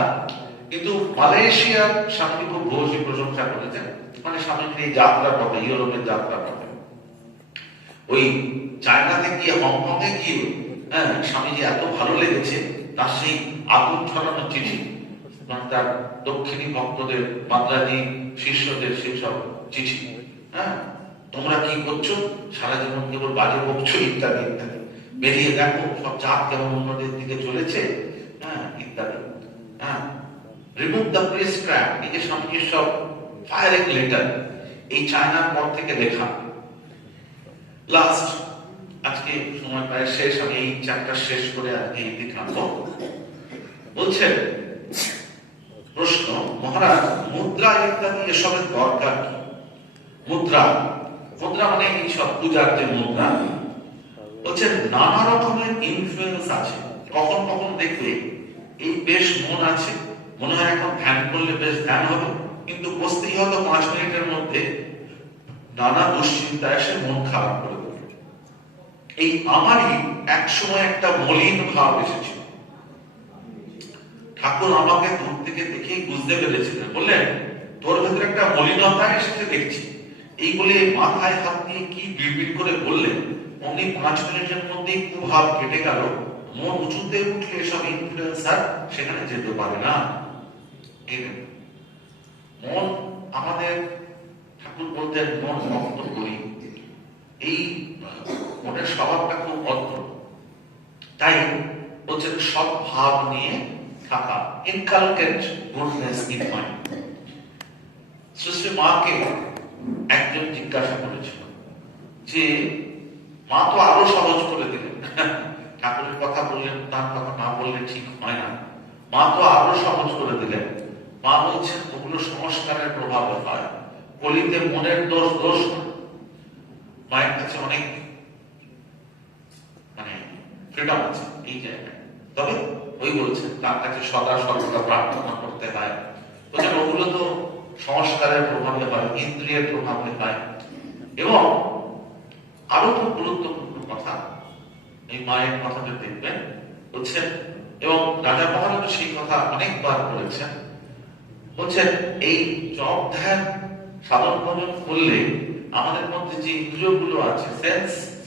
কিন্তু মালয়েশিয়ার স্বামীজি খুব ভূয়সী প্রশংসা করেছেন, মানে স্বামীজির এই যাত্রার কথা, ইউরোপের যাত্রার কথা। ওই চায়নাতে গিয়ে, হংকং এ গিয়ে স্বামীজি এত ভালো লেগেছে, তার সেই আগুন ছড়ানো চিঠি, তার দক্ষিণী ভক্তদের, বাংলাদেশী শিষ্যদের সেই সব চিঠি, তোমরা কি করছো, সারা জীবন কেবল বাজে বকছো, ইত্যাদি ইত্যাদি, বেরিয়ে দেখো সব জাত কেমন উন্নতির দিকে চলেছে, ইত্যাদি। রিমুভ দ্য প্রিসক্রাইব, এই যে স্বামীজির সব ফায়ারিং লেটার, এই চায়নার পর থেকে লেখা। লাস্ট, আজকে সময় প্রায় শেষ, আমি এই চ্যাপ্টার শেষ করে এই দেখলাম। বলছেন প্রশ্ন, মহারাজ মুদ্রা ইত্যাদি এসবের দরকার কি? মুদ্রা, মুদ্রা মানে এই সব পূজার যে মুদ্রা, বলছেন নানা রকমের ইনফ্লুয়েন্স আছে। কখন কখন দেখবে এই বেশ মন আছে, মনে হয় এখন ধ্যান করলে বেশ ধ্যান হবে, কিন্তু বসতেই হয়তো 5 মিনিটের মধ্যে নানা দুশ্চিন্তা এসে মন খারাপ করে দেবে। এই আমারই এক সময় একটা মলিন ভাব এসেছিল, ঠাকুর আমাকে দূর থেকে দেখেই বুঝতে পেরেছিলেন, বললেন তোর ভেতরে একটা মলিনতা এসেছে দেখছি। এই বলে মাথায় হাত দিয়ে কি বিড়বিড় করে বললেন, অমনি 5 মিনিটের মধ্যেই কুভাব কেটে গেল। মন উঁচুতে উঠলে সব ইনফ্লুয়েন্সার সেখানে যেতে পারে না। মন আমাদের, ঠাকুর বলতেন মন ভক্ত করি, এই মনের স্বভাবটা খুব অদ্ভুত। তাই বলছেন সব ভাব নিয়ে থাকা, inculcate goodness in mind. Shri মাকে একজন জিজ্ঞাসা করেছিল যে মা তো আরো সহজ করে দিলেন, ঠাকুরের কথা বললেন, তার কথা না বললে ঠিক হয় না, মা তো আরো সহজ করে দিলেন। মা বলছেন ওগুলো সংস্কারের প্রভাবে হয়, কলিতে মনের দোষ দোষ না। মায়ের কাছে অনেক মানে ফ্রিডম আছে এই জায়গায়, তবে ওই বলছেন তার কাছে সদা সর্বদা প্রার্থনা করতে হয়। বলছেন ওগুলো তো সংস্কারের প্রভাবে হয়, ইন্দ্রিয়ের প্রভাবে হয়। এবং আরো খুব গুরুত্বপূর্ণ কথা, এই মায়ের কথাটা দেখবেন, বলছেন, এবং রাজা মহারাজ সেই কথা অনেকবার বলেছেন, বলছেন এই জপ ধ্যান সাধন ভজন করলে আমাদের মধ্যে যে ইন্দ্রিয়গুলো আছে,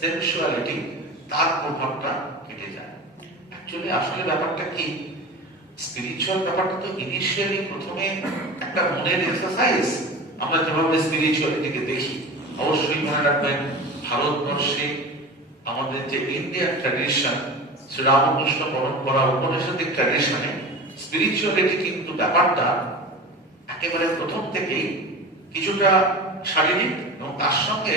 সেন্সুয়ালিটি, তার প্রভাবটা কেটে যায়। অ্যাকচুয়ালি আসলে ব্যাপারটা কি, স্পিরিচুয়াল ব্যাপারটা তো ইনিশিয়ালি প্রথমে একটা মনের এক্সারসাইজ। আমরা যেভাবে স্পিরিচুয়ালিটিকে দেখি, অবশ্যই মনে রাখবেন ভারতবর্ষে আমাদের যে ইন্ডিয়ান ট্র্যাডিশন, শ্রীরামকৃষ্ণ পরম্পরা, উপনিষদিক ট্র্যাডিশনে স্পিরিচুয়ালিটি কিন্তু ব্যাপারটা একেবারে প্রথম থেকেই কিছুটা শারীরিক, এবং তার সঙ্গে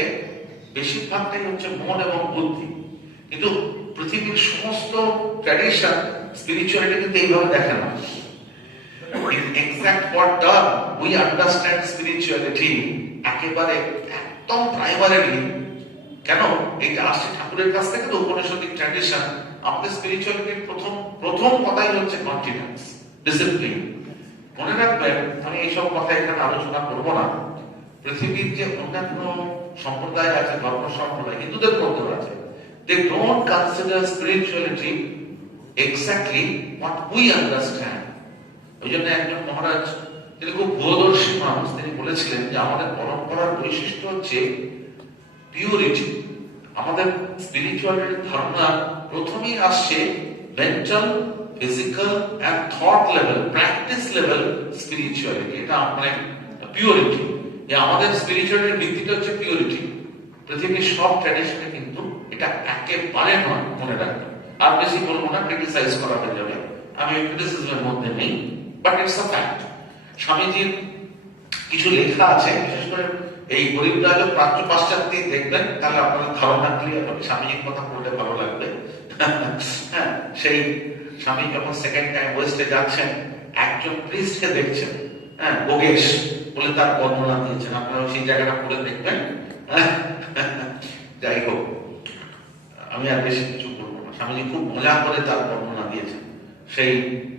বেশিরভাগটাই হচ্ছে মন এবং বুদ্ধি। কিন্তু পৃথিবীর সমস্ত ট্র্যাডিশন স্পিরিচুয়ালিটি কিন্তু এইভাবে দেখে না। In exact what term we understand spirituality, একেবারে একদম প্রাইমারিলি, কেন এটা আসছে ঠাকুরের কাছ থেকে, তো উপনিষদিক ট্র্যাডিশন। আমাদের স্পিরিচুয়ালিটির প্রথম কথাই হচ্ছে কন্টিনেন্স, ডিসিপ্লিন। মনে রাখবেন, আমি এইসব কথা এখানে আলোচনা করব না। পৃথিবীর যে অন্যান্য সম্প্রদায় আছে, ধর্ম সম্প্রদায়, হিন্দুদের মধ্যেও আছে, they don't consider spirituality exactly what we understand. ওই জন্য একজন মহারাজ, তিনি খুব দূরদর্শী মানুষ, তিনি বলেছিলেন যে আমাদের পরম্পরার বৈশিষ্ট্য হচ্ছে পিউরিটি। আমাদের স্পিরিচুয়ালিটির ধারণা প্রথমেই আসছে mental, physical and thought level, practice level spirituality. এটা মানে পিউরিটি, আমাদের স্পিরিচুয়ালিটির ভিত্তিটা হচ্ছে পিউরিটি। পৃথিবীর সব ট্র্যাডিশনে কিন্তু এটা একেবারে নয়, মনে রাখবেন। আর বেশি বলবো না, ক্রিটিসাইজ করা হয়ে যাবে, আমি ক্রিটিসিজমের মধ্যে নেই, বাট ইটস আ ফ্যাক্ট। স্বামীজির কিছু লেখা আছে, বিশেষ করে এই পরিব্রাজক প্রাচ্য পাশ্চাত্যে দেখবেন, তাহলে আপনাদের ধারণা ক্লিয়ার হবে। স্বামীজির কথা পড়লে ভালো লাগবে। হ্যাঁ, সেই স্বামী যখন সেকেন্ড টাইম ওয়েস্টে যাচ্ছেন, একজন প্রিস্টকে দেখছেন, বোগেশ বলে তার বর্ণনা দিয়েছেন, আপনারা সেই জায়গাটা পড়ে দেখবেন। যাই হোক, আমি আর বেশি কিছু বলবো না। স্বামীজি খুব মজা করে তার বর্ণনা দিয়েছেন। সেই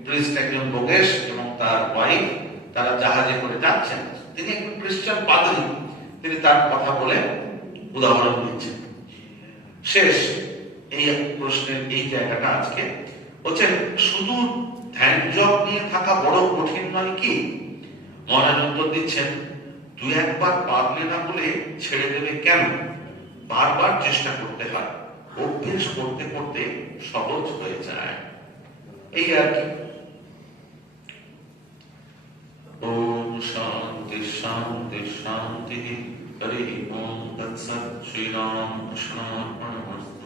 প্রিস্ট একজন যোগেশ এবং তার ওয়াইফ, তারা জাহাজে করে যাচ্ছেন। তিনি একজন খ্রিস্টান পাদ্রী, তিনি তার কথা বলে উদাহরণ দিচ্ছেন। শেষ এই প্রশ্নের এই জায়গাটা আজকে হচ্ছে, শুধু ধ্যান জপ নিয়ে থাকা বড় কঠিন নয় কি? মহারাজ উত্তর দিচ্ছেন, দু একবার পারলে না বলে ছেড়ে দেবে কেন? বারবার চেষ্টা করতে হয়, অভ্যেস করতে করতে সহজ হয়ে যায়, এই আর কি। ওম শান্তি শান্তি শান্তি। হরি ওম তৎসৎ। শ্রীরাম কৃষ্ণার্পণমস্তু।